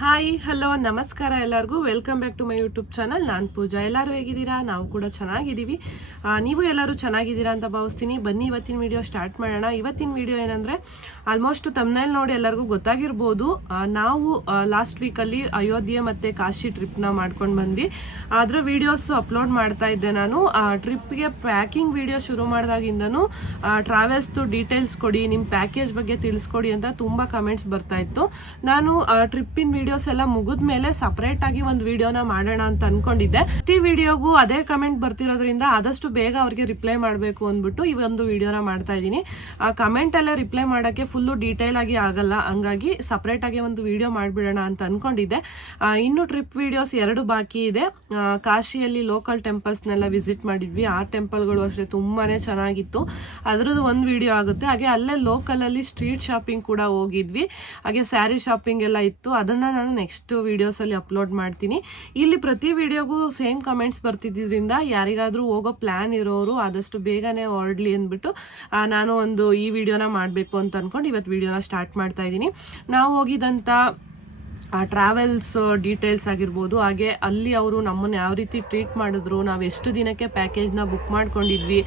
Hi, hello, ನಮಸ್ಕಾರ ಎಲ್ಲರಿಗೂ. Welcome back to my YouTube channel ನಾನು ಪೂಜಾ. ಎಲ್ಲರೂ ಹೇಗಿದ್ದೀರಾ? ನಾವು ಕೂಡ ಚೆನ್ನಾಗಿದ್ದೀವಿ. ನೀವು ಎಲ್ಲರೂ ಚೆನ್ನಾಗಿದ್ದೀರಾ ಅಂತ ಭಾವಿಸ್ತೀನಿ. ಬನ್ನಿ, ಇವತ್ತಿನ ವಿಡಿಯೋ ಸ್ಟಾರ್ಟ್ ಮಾಡೋಣ. ಇವತ್ತಿನ ವಿಡಿಯೋ ಏನಂದರೆ ಆಲ್ಮೋಸ್ಟ್ ತಮ್ಮನೇಲಿ ನೋಡಿ ಎಲ್ಲರಿಗೂ ಗೊತ್ತಾಗಿರ್ಬೋದು. ನಾವು ಲಾಸ್ಟ್ ವೀಕಲ್ಲಿ ಅಯೋಧ್ಯೆ ಮತ್ತು ಕಾಶಿ ಟ್ರಿಪ್ನ ಮಾಡ್ಕೊಂಡು ಬಂದ್ವಿ. ಅದರ ವೀಡಿಯೋಸ್ ಅಪ್ಲೋಡ್ ಮಾಡ್ತಾ ಇದ್ದೆ ನಾನು. ಆ ಟ್ರಿಪ್ಗೆ ಪ್ಯಾಕಿಂಗ್ ವೀಡಿಯೋ ಶುರು ಮಾಡಿದಾಗಿಂದನೂ ಟ್ರಾವೆಲ್ಸ್ದು ಡೀಟೇಲ್ಸ್ ಕೊಡಿ ನಿಮ್ಮ ಪ್ಯಾಕೇಜ್ ಬಗ್ಗೆ ತಿಳಿಸ್ಕೊಡಿ ಅಂತ ತುಂಬ ಕಮೆಂಟ್ಸ್ ಬರ್ತಾ ಇತ್ತು. ನಾನು ಟ್ರಿಪ್ಪಿನ ವಿಡಿಯೋಸ್ ಎಲ್ಲ ಮುಗಿದ ಮೇಲೆ ಸಪ್ರೇಟ್ ಆಗಿ ಒಂದು ವಿಡಿಯೋನ ಮಾಡೋಣ ಅಂತ ಅನ್ಕೊಂಡಿದ್ದೆ. ಪ್ರತಿ ವಿಡಿಯೋಗೂ ಅದೇ ಕಮೆಂಟ್ ಬರ್ತಿರೋದ್ರಿಂದ ಆದಷ್ಟು ಬೇಗ ಅವ್ರಿಗೆ ರಿಪ್ಲೈ ಮಾಡಬೇಕು ಅಂದ್ಬಿಟ್ಟು ಈ ಒಂದು ವಿಡಿಯೋನ ಮಾಡ್ತಾ ಇದ್ದೀನಿ. ಆ ಕಮೆಂಟ್ ಎಲ್ಲ ರಿಪ್ಲೈ ಮಾಡೋಕ್ಕೆ ಫುಲ್ಲು ಡೀಟೇಲ್ ಆಗಿ ಆಗಲ್ಲ. ಹಂಗಾಗಿ ಸಪ್ರೇಟ್ ಆಗಿ ಒಂದು ವಿಡಿಯೋ ಮಾಡಿಬಿಡೋಣ ಅಂತ ಅನ್ಕೊಂಡಿದ್ದೆ. ಇನ್ನು ಟ್ರಿಪ್ ವಿಡಿಯೋಸ್ ಎರಡು ಬಾಕಿ ಇದೆ. ಕಾಶಿಯಲ್ಲಿ ಲೋಕಲ್ ಟೆಂಪಲ್ಸ್ನೆಲ್ಲ ವಿಸಿಟ್ ಮಾಡಿದ್ವಿ. ಆ ಟೆಂಪಲ್ಗಳು ಅಷ್ಟೇ ತುಂಬಾ ಚೆನ್ನಾಗಿತ್ತು. ಅದರದ್ದು ಒಂದು ವಿಡಿಯೋ ಆಗುತ್ತೆ. ಹಾಗೆ ಅಲ್ಲೇ ಲೋಕಲಲ್ಲಿ ಸ್ಟ್ರೀಟ್ ಶಾಪಿಂಗ್ ಕೂಡ ಹೋಗಿದ್ವಿ. ಹಾಗೆ ಸ್ಯಾರಿ ಶಾಪಿಂಗ್ ಎಲ್ಲ ಇತ್ತು. ಅದನ್ನು ನಾನು ನೆಕ್ಸ್ಟ್ ವೀಡಿಯೋಸಲ್ಲಿ ಅಪ್ಲೋಡ್ ಮಾಡ್ತೀನಿ. ಇಲ್ಲಿ ಪ್ರತಿ ವಿಡಿಯೋಗೂ ಸೇಮ್ ಕಮೆಂಟ್ಸ್ ಬರ್ತಿದ್ದರಿಂದ ಯಾರಿಗಾದರೂ ಹೋಗೋ ಪ್ಲ್ಯಾನ್ ಇರೋರು ಆದಷ್ಟು ಬೇಗನೆ ಹೊರಡ್ಲಿ ಅಂದ್ಬಿಟ್ಟು ನಾನು ಒಂದು ಈ ವಿಡಿಯೋನ ಮಾಡಬೇಕು ಅಂತ ಅಂದ್ಕೊಂಡು ಇವತ್ತು ವಿಡಿಯೋನ ಸ್ಟಾರ್ಟ್ ಮಾಡ್ತಾ ಇದ್ದೀನಿ. ನಾವು ಹೋಗಿದಂಥ ಆ ಟ್ರಾವೆಲ್ಸ್ ಡೀಟೇಲ್ಸ್ ಆಗಿರ್ಬೋದು. ಹಾಗೆ ಅಲ್ಲಿ ಅವರು ನಮ್ಮನ್ನು ಯಾವ ರೀತಿ ಟ್ರೀಟ್ ಮಾಡಿದ್ರು, ನಾವು ಎಷ್ಟು ದಿನಕ್ಕೆ ಪ್ಯಾಕೇಜ್ನ ಬುಕ್ ಮಾಡ್ಕೊಂಡಿದ್ವಿ.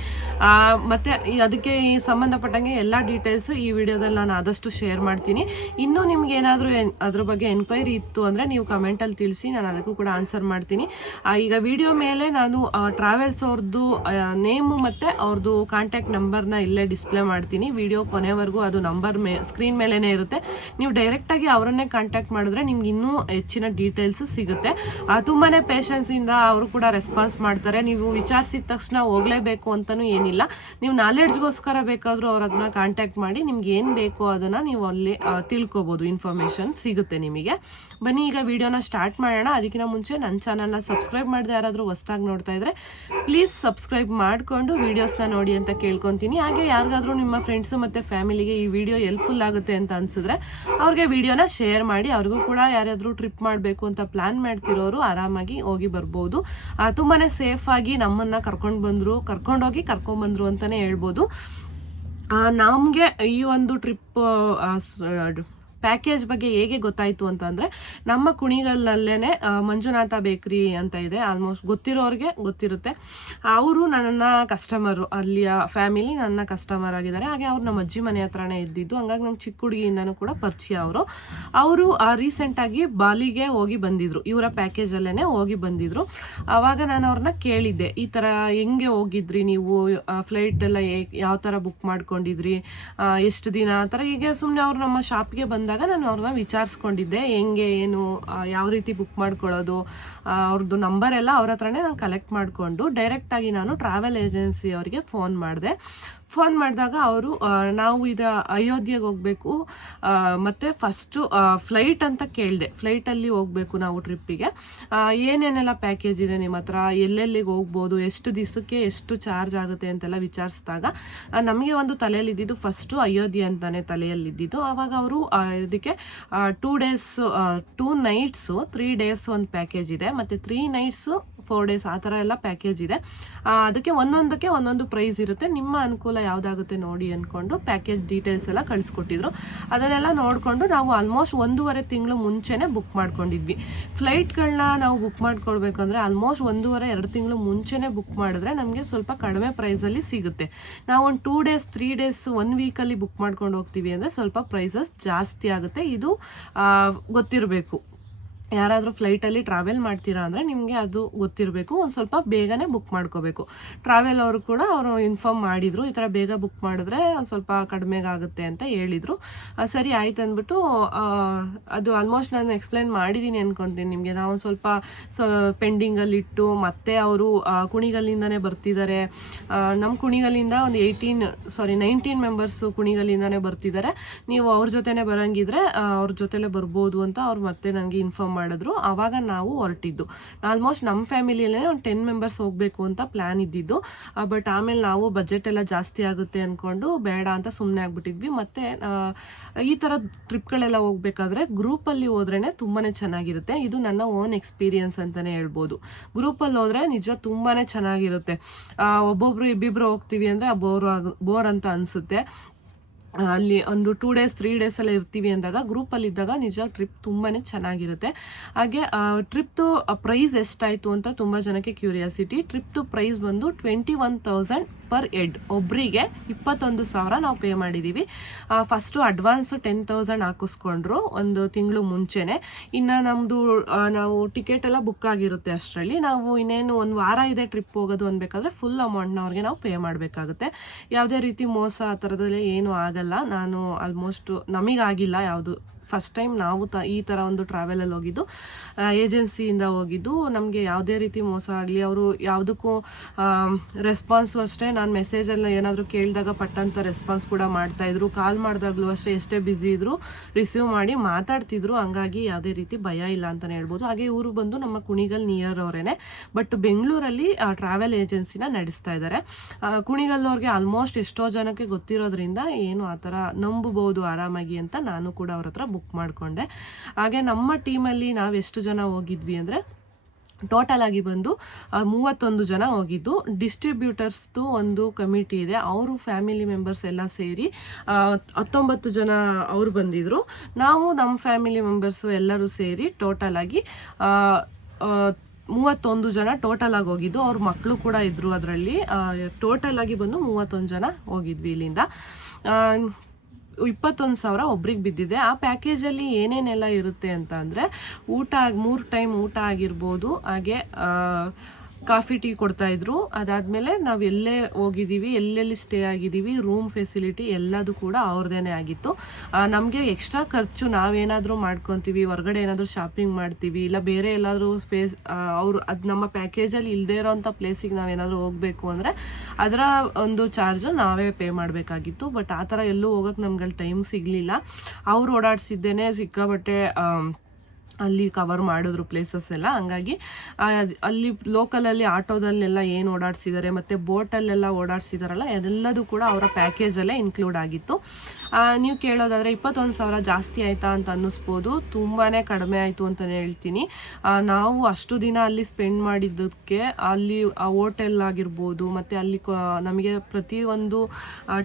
ಮತ್ತೆ ಅದಕ್ಕೆ ಈ ಸಂಬಂಧಪಟ್ಟಂಗೆ ಎಲ್ಲ ಡೀಟೇಲ್ಸು ಈ ವಿಡಿಯೋದಲ್ಲಿ ನಾನು ಆದಷ್ಟು ಶೇರ್ ಮಾಡ್ತೀನಿ. ಇನ್ನೂ ನಿಮ್ಗೆ ಏನಾದರೂ ಅದ್ರ ಬಗ್ಗೆ ಎನ್ಕ್ವೈರಿ ಇತ್ತು ಅಂದರೆ ನೀವು ಕಮೆಂಟಲ್ಲಿ ತಿಳಿಸಿ, ನಾನು ಅದಕ್ಕೂ ಕೂಡ ಆನ್ಸರ್ ಮಾಡ್ತೀನಿ. ಈಗ ವಿಡಿಯೋ ಮೇಲೆ ನಾನು ಟ್ರಾವೆಲ್ಸ್ ಅವ್ರದ್ದು ನೇಮು ಮತ್ತು ಅವ್ರದ್ದು ಕಾಂಟ್ಯಾಕ್ಟ್ ನಂಬರ್ನ ಇಲ್ಲೇ ಡಿಸ್ಪ್ಲೇ ಮಾಡ್ತೀನಿ. ವಿಡಿಯೋ ಕೊನೆವರೆಗೂ ಅದು ನಂಬರ್ ಮೇ ಸ್ಕ್ರೀನ್ ಮೇಲೇ ಇರುತ್ತೆ. ನೀವು ಡೈರೆಕ್ಟಾಗಿ ಅವರನ್ನೇ ಕಾಂಟ್ಯಾಕ್ಟ್ ಮಾಡಿದ್ರೆ ನಿಮ್ಗೆ ಇನ್ನೂ ಹೆಚ್ಚಿನ ಡೀಟೇಲ್ಸ್ ಸಿಗುತ್ತೆ. ತುಂಬಾ ಪೇಷನ್ಸ್ ಇಂದ ಅವರು ಕೂಡ ರೆಸ್ಪಾನ್ಸ್ ಮಾಡ್ತಾರೆ. ನೀವು ವಿಚಾರಿಸಿದ ತಕ್ಷಣ ಹೋಗಲೇಬೇಕು ಅಂತಲೂ ಏನಿಲ್ಲ. ನೀವು ನಾಲೆಡ್ಜ್ಗೋಸ್ಕರ ಬೇಕಾದರೂ ಅವ್ರ ಅದನ್ನ ಕಾಂಟ್ಯಾಕ್ಟ್ ಮಾಡಿ ನಿಮ್ಗೆ ಏನು ಬೇಕೋ ಅದನ್ನು ನೀವು ಅಲ್ಲಿ ತಿಳ್ಕೊಬೋದು. ಇನ್ಫಾರ್ಮೇಷನ್ ಸಿಗುತ್ತೆ ನಿಮಗೆ. ಬನ್ನಿ, ಈಗ ವಿಡಿಯೋನ ಸ್ಟಾರ್ಟ್ ಮಾಡೋಣ. ಅದಕ್ಕಿಂತ ಮುಂಚೆ ನನ್ನ ಚಾನಲ್ನ ಸಬ್ಸ್ಕ್ರೈಬ್ ಮಾಡದೆ ಯಾರಾದರೂ ಹೊಸ್ದಾಗಿ ನೋಡ್ತಾ ಇದ್ರೆ ಪ್ಲೀಸ್ ಸಬ್ಸ್ಕ್ರೈಬ್ ಮಾಡಿಕೊಂಡು ವೀಡಿಯೋಸ್ನ ನೋಡಿ ಅಂತ ಕೇಳ್ಕೊತೀನಿ. ಹಾಗೆ ಯಾರಿಗಾದರೂ ನಿಮ್ಮ ಫ್ರೆಂಡ್ಸು ಮತ್ತು ಫ್ಯಾಮಿಲಿಗೆ ಈ ವಿಡಿಯೋ ಹೆಲ್ಪ್ಫುಲ್ ಆಗುತ್ತೆ ಅಂತ ಅನ್ಸಿದ್ರೆ ಅವ್ರಿಗೆ ವಿಡಿಯೋನ ಶೇರ್ ಮಾಡಿ. ಅವ್ರಿಗೂ ಕೂಡ ಯಾರಾದರೂ ಟ್ರಿಪ್ ಮಾಡಬೇಕು ಅಂತ ಪ್ಲ್ಯಾನ್ ಮಾಡ್ತಿರೋರು ಆರಾಮಾಗಿ ಹೋಗಿ ಬರ್ಬೋದು. ಆ, ತುಂಬಾನೇ ಸೇಫ್ ಆಗಿ ನಮ್ಮನ್ನ ಕರ್ಕೊಂಡು ಬಂದರು ಕರ್ಕೊಂಡೋಗಿ ಕರ್ಕೊಂಡ್ಬಂದ್ರು ಅಂತಲೇ ಹೇಳ್ಬೋದು. ನಮಗೆ ಈ ಒಂದು ಟ್ರಿಪ್ ಪ್ಯಾಕೇಜ್ ಬಗ್ಗೆ ಹೇಗೆ ಗೊತ್ತಾಯಿತು ಅಂತಂದರೆ, ನಮ್ಮ ಕುಣಿಗಲ್ಲಲ್ಲೇ ಮಂಜುನಾಥ ಬೇಕ್ರಿ ಅಂತ ಇದೆ. ಆಲ್ಮೋಸ್ಟ್ ಗೊತ್ತಿರೋರಿಗೆ ಗೊತ್ತಿರುತ್ತೆ. ಅವರು ನನ್ನ ಕಸ್ಟಮರು ಅಲ್ಲಿಯ ಫ್ಯಾಮಿಲಿ ನನ್ನ ಕಸ್ಟಮರ್ ಆಗಿದ್ದಾರೆ. ಹಾಗೆ ಅವ್ರು ನಮ್ಮ ಅಜ್ಜಿ ಮನೆ ಹತ್ರನೇ ಇದ್ದಿದ್ದು. ಹಂಗಾಗಿ ನಂಗೆ ಚಿಕ್ಕ ಹುಡುಗಿಯಿಂದನೂ ಕೂಡ ಪರಿಚಯ ಅವರು. ಅವರು ರೀಸೆಂಟಾಗಿ ಬಾಲಿಗೆ ಹೋಗಿ ಬಂದಿದ್ರು. ಇವರ ಪ್ಯಾಕೇಜಲ್ಲೇ ಹೋಗಿ ಬಂದಿದ್ರು. ಆವಾಗ ನಾನು ಅವ್ರನ್ನ ಕೇಳಿದ್ದೆ. ಈ ಥರ ಹೆಂಗೆ ಹೋಗಿದ್ರಿ ನೀವು? ಫ್ಲೈಟ್ ಎಲ್ಲ ಯಾವ ಥರ ಬುಕ್ ಮಾಡ್ಕೊಂಡಿದ್ರಿ? ಎಷ್ಟು ದಿನ? ಆ ಥರ ಹೀಗೆ ಸುಮ್ಮನೆ ಅವ್ರು ನಮ್ಮ ಶಾಪ್ಗೆ ಬಂದಾಗ ನಾನು ಅವ್ರನ್ನ ವಿಚಾರಿಸ್ಕೊಂಡಿದ್ದೆ, ಹೆಂಗೆ, ಏನು ಯಾವ ರೀತಿ ಬುಕ್ ಮಾಡ್ಕೊಳ್ಳೋದು ಅವ್ರದ್ದು ನಂಬರ್ ಎಲ್ಲ ಅವ್ರ ಹತ್ರನೇ ನಾನು ಕಲೆಕ್ಟ್ ಮಾಡಿಕೊಂಡು ಡೈರೆಕ್ಟಾಗಿ ನಾನು ಟ್ರಾವೆಲ್ ಏಜೆನ್ಸಿ ಅವರಿಗೆ ಫೋನ್ ಮಾಡಿದೆ. ಫೋನ್ ಮಾಡಿದಾಗ ಅವರು ನಾವು ಇದು ಅಯೋಧ್ಯೆಗೆ ಹೋಗಬೇಕು ಮತ್ತು ಫಸ್ಟು ಫ್ಲೈಟ್ ಅಂತ ಕೇಳಿದೆ. ಫ್ಲೈಟಲ್ಲಿ ಹೋಗಬೇಕು ನಾವು ಟ್ರಿಪ್ಪಿಗೆ ಏನೇನೆಲ್ಲ ಪ್ಯಾಕೇಜ್ ಇದೆ ನಿಮ್ಮ ಹತ್ರ? ಎಲ್ಲೆಲ್ಲಿಗೆ ಹೋಗ್ಬೋದು? ಎಷ್ಟು ದಿವಸಕ್ಕೆ ಎಷ್ಟು ಚಾರ್ಜ್ ಆಗುತ್ತೆ ಅಂತೆಲ್ಲ ವಿಚಾರಿಸಿದಾಗ ನಮಗೆ ಒಂದು ತಲೆಯಲ್ಲಿ ಇದ್ದಿದ್ದು ಫಸ್ಟು ಅಯೋಧ್ಯೆ ಅಂತಾನೆ ತಲೆಯಲ್ಲಿ ಇದ್ದಿದ್ದು ಆವಾಗ ಅವರು ಇದಕ್ಕೆ two days two nights three days ಒಂದು ಪ್ಯಾಕೇಜ್ ಇದೆ. ಮತ್ತು ತ್ರೀ ನೈಟ್ಸು ಫೋರ್ ಡೇಸ್ ಆ ಥರ ಎಲ್ಲ ಪ್ಯಾಕೇಜ್ ಇದೆ. ಅದಕ್ಕೆ ಒಂದೊಂದಕ್ಕೆ ಒಂದೊಂದು ಪ್ರೈಸ್ ಇರುತ್ತೆ. ನಿಮ್ಮ ಅನುಕೂಲ ಯಾವುದಾಗುತ್ತೆ ನೋಡಿ ಅಂದ್ಕೊಂಡು ಪ್ಯಾಕೇಜ್ ಡೀಟೇಲ್ಸ್ ಎಲ್ಲ ಕಳಿಸ್ಕೊಟ್ಟಿದ್ರು. ಅದನ್ನೆಲ್ಲ ನೋಡಿಕೊಂಡು ನಾವು ಆಲ್ಮೋಸ್ಟ್ ಒಂದೂವರೆ ತಿಂಗಳು ಮುಂಚೆನೇ ಬುಕ್ ಮಾಡ್ಕೊಂಡಿದ್ವಿ. ಫ್ಲೈಟ್ಗಳನ್ನ ನಾವು ಬುಕ್ ಮಾಡ್ಕೊಳ್ಬೇಕಂದ್ರೆ ಆಲ್ಮೋಸ್ಟ್ ಒಂದೂವರೆ, ಎರಡು ತಿಂಗಳು ಮುಂಚೆನೇ ಬುಕ್ ಮಾಡಿದ್ರೆ ನಮಗೆ ಸ್ವಲ್ಪ ಕಡಿಮೆ ಪ್ರೈಸಲ್ಲಿ ಸಿಗುತ್ತೆ. ನಾವು ಒಂದು two days three days one ವೀಕಲ್ಲಿ ಬುಕ್ ಮಾಡ್ಕೊಂಡು ಹೋಗ್ತೀವಿ ಅಂದರೆ ಸ್ವಲ್ಪ ಪ್ರೈಸಸ್ ಜಾಸ್ತಿ ಆಗುತ್ತೆ. ಇದು ಗೊತ್ತಿರಬೇಕು. ಯಾರಾದರೂ ಫ್ಲೈಟಲ್ಲಿ ಟ್ರಾವೆಲ್ ಮಾಡ್ತೀರಾ ಅಂದರೆ ನಿಮಗೆ ಅದು ಗೊತ್ತಿರಬೇಕು. ಒಂದು ಸ್ವಲ್ಪ ಬೇಗನೆ ಬುಕ್ ಮಾಡ್ಕೋಬೇಕು. ಟ್ರಾವೆಲ್ ಅವರು ಕೂಡ ಅವರು ಇನ್ಫಾರ್ಮ್ ಮಾಡಿದರು, ಈ ಥರ ಬೇಗ ಬುಕ್ ಮಾಡಿದ್ರೆ ಒಂದು ಸ್ವಲ್ಪ ಕಡಿಮೆಗಾಗುತ್ತೆ ಅಂತ ಹೇಳಿದರು. ಸರಿ, ಆಯ್ತು ಅಂದ್ಬಿಟ್ಟು ಅದು ಆಲ್ಮೋಸ್ಟ್ ನಾನು ಎಕ್ಸ್ಪ್ಲೈನ್ ಮಾಡಿದ್ದೀನಿ ಅನ್ಕೊತೀನಿ ನಿಮಗೆ. ನಾವು ಸ್ವಲ್ಪ ಸೊ ಪೆಂಡಿಂಗಲ್ಲಿಟ್ಟು ಮತ್ತೆ ಅವರು ಕುಣಿಗಲ್ಲಿಂದನೇ ಬರ್ತಿದ್ದಾರೆ ನಮ್ಮ ಕುಣಿಗಲ್ಲಿಂದ ಒಂದು ಏಯ್ಟೀನ್ ಸಾರಿ ನೈನ್ಟೀನ್ ಮೆಂಬರ್ಸು ಕುಣಿಗಲ್ಲಿಂದನೇ ಬರ್ತಿದ್ದಾರೆ ನೀವು ಅವ್ರ ಜೊತೆನೇ ಬರೋಂಗಿದ್ರೆ ಅವ್ರ ಜೊತೆಲೇ ಬರ್ಬೋದು ಅಂತ ಅವ್ರು ಮತ್ತೆ ನನಗೆ ಇನ್ಫಾರ್ಮ್ ಮಾಡಿದ್ರು ಆವಾಗ ನಾವು ಹೊರಟಿದ್ದು. ಆಲ್ಮೋಸ್ಟ್ ನಮ್ಮ ಫ್ಯಾಮಿಲಿಯಲ್ಲೇ ಒಂದು ಟೆನ್ ಮೆಂಬರ್ಸ್ ಹೋಗಬೇಕು ಅಂತ ಪ್ಲ್ಯಾನ್ ಇದ್ದಿದ್ದು. ಬಟ್ ಆಮೇಲೆ ನಾವು ಬಜೆಟ್ ಎಲ್ಲ ಜಾಸ್ತಿ ಆಗುತ್ತೆ ಅಂದ್ಕೊಂಡು ಬೇಡ ಅಂತ ಸುಮ್ಮನೆ ಆಗ್ಬಿಟ್ಟಿದ್ವಿ. ಮತ್ತು ಈ ಥರ ಟ್ರಿಪ್ಗಳೆಲ್ಲ ಹೋಗ್ಬೇಕಾದ್ರೆ ಗ್ರೂಪಲ್ಲಿ ಹೋದ್ರೇ ತುಂಬಾ ಚೆನ್ನಾಗಿರುತ್ತೆ. ಇದು ನನ್ನ ಓನ್ ಎಕ್ಸ್ಪೀರಿಯನ್ಸ್ ಅಂತಲೇ ಹೇಳ್ಬೋದು. ಗ್ರೂಪಲ್ಲಿ ಹೋದರೆ ನಿಜ ತುಂಬಾ ಚೆನ್ನಾಗಿರುತ್ತೆ. ಒಬ್ಬೊಬ್ರು ಇಬ್ಬಿಬ್ರು ಹೋಗ್ತೀವಿ ಅಂದರೆ ಬೋರ್ ಬೋರ್ ಅಂತ ಅನಿಸುತ್ತೆ. ಅಲ್ಲಿ ಒಂದು ಟೂ ಡೇಸ್ ತ್ರೀ ಡೇಸ್ ಎಲ್ಲ ಇರ್ತೀವಿ ಅಂದಾಗ ಗ್ರೂಪಲ್ಲಿ ಇದ್ದಾಗ ನಿಜ ಟ್ರಿಪ್ ತುಂಬಾ ಚೆನ್ನಾಗಿರುತ್ತೆ. ಹಾಗೆ ಟ್ರಿಪ್ದು ಪ್ರೈಸ್ ಎಷ್ಟಾಯಿತು ಅಂತ ತುಂಬ ಜನಕ್ಕೆ ಕ್ಯೂರಿಯಾಸಿಟಿ ಟ್ರಿಪ್ದು ಪ್ರೈಸ್ ಬಂದು twenty one thousand per head ಒಬ್ಬರಿಗೆ ಇಪ್ಪತ್ತೊಂದು ಸಾವಿರ ನಾವು ಪೇ ಮಾಡಿದ್ದೀವಿ ಫಸ್ಟು ಅಡ್ವಾನ್ಸ್ ಟೆನ್ ತೌಸಂಡ್ ಹಾಕಿಸ್ಕೊಂಡ್ರು ಒಂದು ತಿಂಗಳು ಮುಂಚೆನೆ. ಇನ್ನು ನಮ್ಮದು ನಾವು ಟಿಕೆಟ್ ಎಲ್ಲ ಬುಕ್ ಆಗಿರುತ್ತೆ ಅಷ್ಟರಲ್ಲಿ. ನಾವು ಇನ್ನೇನು ಒಂದು ವಾರ ಇದೆ ಟ್ರಿಪ್ ಹೋಗೋದು ಅನ್ಬೇಕಾದ್ರೆ ಫುಲ್ ಅಮೌಂಟ್ನ ಅವ್ರಿಗೆ ನಾವು ಪೇ ಮಾಡಬೇಕಾಗುತ್ತೆ. ಯಾವುದೇ ರೀತಿ ಮೋಸ ಆ ಥರದಲ್ಲಿ ಏನೂ ಆಗಲ್ಲ. ನಾನು ಆಲ್ಮೋಸ್ಟ್ ನಮಗಾಗಿಲ್ಲ ಯಾವುದು. ಫಸ್ಟ್ ಟೈಮ್ ನಾವು ತ, ಈ ಥರ ಒಂದು ಟ್ರಾವೆಲಲ್ಲಿ ಹೋಗಿದ್ದು ಏಜೆನ್ಸಿಯಿಂದ ಹೋಗಿದ್ದು, ನಮಗೆ ಯಾವುದೇ ರೀತಿ ಮೋಸ ಆಗಲಿ, ಅವರು ಯಾವುದಕ್ಕೂ ರೆಸ್ಪಾನ್ಸು ಅಷ್ಟೇ ನಾನು ಮೆಸೇಜಲ್ಲಿ ಏನಾದರೂ ಕೇಳಿದಾಗ ಪಟ್ಟಂತ ರೆಸ್ಪಾನ್ಸ್ ಕೂಡ ಮಾಡ್ತಾಯಿದ್ರು ಕಾಲ್ ಮಾಡಿದಾಗಲೂ ಅಷ್ಟೇ ಎಷ್ಟೇ ಬ್ಯುಸಿ ಇದ್ದರು ರಿಸೀವ್ ಮಾಡಿ ಮಾತಾಡ್ತಿದ್ರು. ಹಂಗಾಗಿ ಯಾವುದೇ ರೀತಿ ಭಯ ಇಲ್ಲ ಅಂತಲೇ ಹೇಳ್ಬೋದು. ಹಾಗೆ ಇವರು ಬಂದು ನಮ್ಮ ಕುಣಿಗಲ್ ನಿಯರ್ ಅವರೇನೆ ಬಟ್ ಬೆಂಗಳೂರಲ್ಲಿ ಟ್ರಾವೆಲ್ ಏಜೆನ್ಸಿನ ನಡೆಸ್ತಾ ಇದ್ದಾರೆ ಕುಣಿಗಲ್ನವ್ರಿಗೆ ಆಲ್ಮೋಸ್ಟ್ ಎಷ್ಟೋ ಜನಕ್ಕೆ ಗೊತ್ತಿರೋದ್ರಿಂದ ಏನು ಆ ಥರ ನಂಬಬಹುದು ಆರಾಮಾಗಿ ಅಂತ ನಾನು ಕೂಡ ಅವ್ರ ಹತ್ರ ಬುಕ್ ಮಾಡಿಕೊಂಡೆ. ಹಾಗೆ ನಮ್ಮ ಟೀಮಲ್ಲಿ ನಾವು ಎಷ್ಟು ಜನ ಹೋಗಿದ್ವಿ ಅಂದರೆ ಟೋಟಲ್ ಆಗಿ ಬಂದು ಮೂವತ್ತೊಂದು ಜನ ಹೋಗಿದ್ದು. ಡಿಸ್ಟ್ರಿಬ್ಯೂಟರ್ಸ್ದು ಒಂದು ಕಮಿಟಿ ಇದೆ. ಅವರು ಫ್ಯಾಮಿಲಿ ಮೆಂಬರ್ಸ್ ಎಲ್ಲ ಸೇರಿ ಹತ್ತೊಂಬತ್ತು ಜನ ಅವರು ಬಂದಿದ್ದರು ನಾವು ನಮ್ಮ ಫ್ಯಾಮಿಲಿ ಮೆಂಬರ್ಸು ಎಲ್ಲರೂ ಸೇರಿ ಟೋಟಲ್ ಆಗಿ ಮೂವತ್ತೊಂದು ಜನ ಟೋಟಲ್ ಆಗಿ ಹೋಗಿದ್ದು. ಅವ್ರ ಮಕ್ಕಳು ಕೂಡ ಇದ್ದರು ಅದರಲ್ಲಿ. ಟೋಟಲ್ ಆಗಿ ಬಂದು ಮೂವತ್ತೊಂದು ಜನ ಹೋಗಿದ್ವಿ ಇಲ್ಲಿಂದ. ಇಪ್ಪತ್ತೊಂದು ಸಾವಿರ ಒಬ್ರಿಗೆ ಬಿದ್ದಿದೆ. ಆ ಪ್ಯಾಕೇಜಲ್ಲಿ ಏನೇನೆಲ್ಲ ಇರುತ್ತೆ ಅಂತ ಅಂದರೆ ಊಟ ಮೂರು ಟೈಮ್ ಊಟ ಆಗಿರ್ಬೋದು. ಹಾಗೆ ಕಾಫಿ ಟೀ ಕೊಡ್ತಾ ಇದ್ರು. ಅದಾದ್ಮೇಲೆ ನಾವು ಎಲ್ಲೇ ಹೋಗಿದ್ದೀವಿ ಎಲ್ಲೆಲ್ಲಿ ಸ್ಟೇ ಆಗಿದ್ದೀವಿ ರೂಮ್ ಫೆಸಿಲಿಟಿ ಎಲ್ಲದು ಕೂಡ ಅವ್ರದ್ದೇನೆ ಆಗಿತ್ತು. ನಮಗೆ ಎಕ್ಸ್ಟ್ರಾ ಖರ್ಚು ನಾವೇನಾದರೂ ಮಾಡ್ಕೊತೀವಿ, ಹೊರಗಡೆ ಏನಾದರೂ ಶಾಪಿಂಗ್ ಮಾಡ್ತೀವಿ, ಇಲ್ಲ ಬೇರೆ ಎಲ್ಲಾದರೂ ಸ್ಪೇಸ್ ಅವರು ಅದು ನಮ್ಮ ಪ್ಯಾಕೇಜಲ್ಲಿ ಇಲ್ಲದೇ ಇರೋಂಥ ಪ್ಲೇಸಿಗೆ ನಾವೇನಾದರೂ ಹೋಗಬೇಕು ಅಂದರೆ ಅದರ ಒಂದು ಚಾರ್ಜು ನಾವೇ ಪೇ ಮಾಡಬೇಕಾಗಿತ್ತು. ಬಟ್ ಆ ಥರ ಎಲ್ಲೂ ಹೋಗೋಕ್ಕೆ ನಮ್ಗೆ ಅಲ್ಲಿ ಟೈಮ್ ಸಿಗಲಿಲ್ಲ. ಅವ್ರು ಓಡಾಡಿಸಿದ್ದೇನೆ ಸಿಕ್ಕಾಬಟ್ಟೆ ಅಲ್ಲಿ ಕವರ್ ಮಾಡಿದ್ರು ಪ್ಲೇಸಸ್ ಎಲ್ಲ. ಹಂಗಾಗಿ ಅಲ್ಲಿ ಲೋಕಲಲ್ಲಿ ಆಟೋದಲ್ಲೆಲ್ಲ ಏನು ಓಡಾಡಿಸಿದ್ದಾರೆ ಮತ್ತು ಬೋಟಲ್ಲೆಲ್ಲ ಓಡಾಡಿಸಿದಾರಲ್ಲ, ಎಲ್ಲದೂ ಕೂಡ ಅವರ ಪ್ಯಾಕೇಜಲ್ಲೇ ಇನ್ಕ್ಲೂಡ್ ಆಗಿತ್ತು. ನೀವು ಕೇಳೋದಾದರೆ ಇಪ್ಪತ್ತೊಂದು ಸಾವಿರ ಜಾಸ್ತಿ ಆಯಿತಾ ಅಂತ ಅನ್ನಿಸ್ಬೋದು. ತುಂಬಾ ಕಡಿಮೆ ಆಯಿತು ಅಂತಲೇ ಹೇಳ್ತೀನಿ. ನಾವು ಅಷ್ಟು ದಿನ ಅಲ್ಲಿ ಸ್ಪೆಂಡ್ ಮಾಡಿದ್ದಕ್ಕೆ ಅಲ್ಲಿ ಆ ಹೋಟೆಲ್ ಆಗಿರ್ಬೋದು, ಮತ್ತು ಅಲ್ಲಿ ನಮಗೆ ಪ್ರತಿಯೊಂದು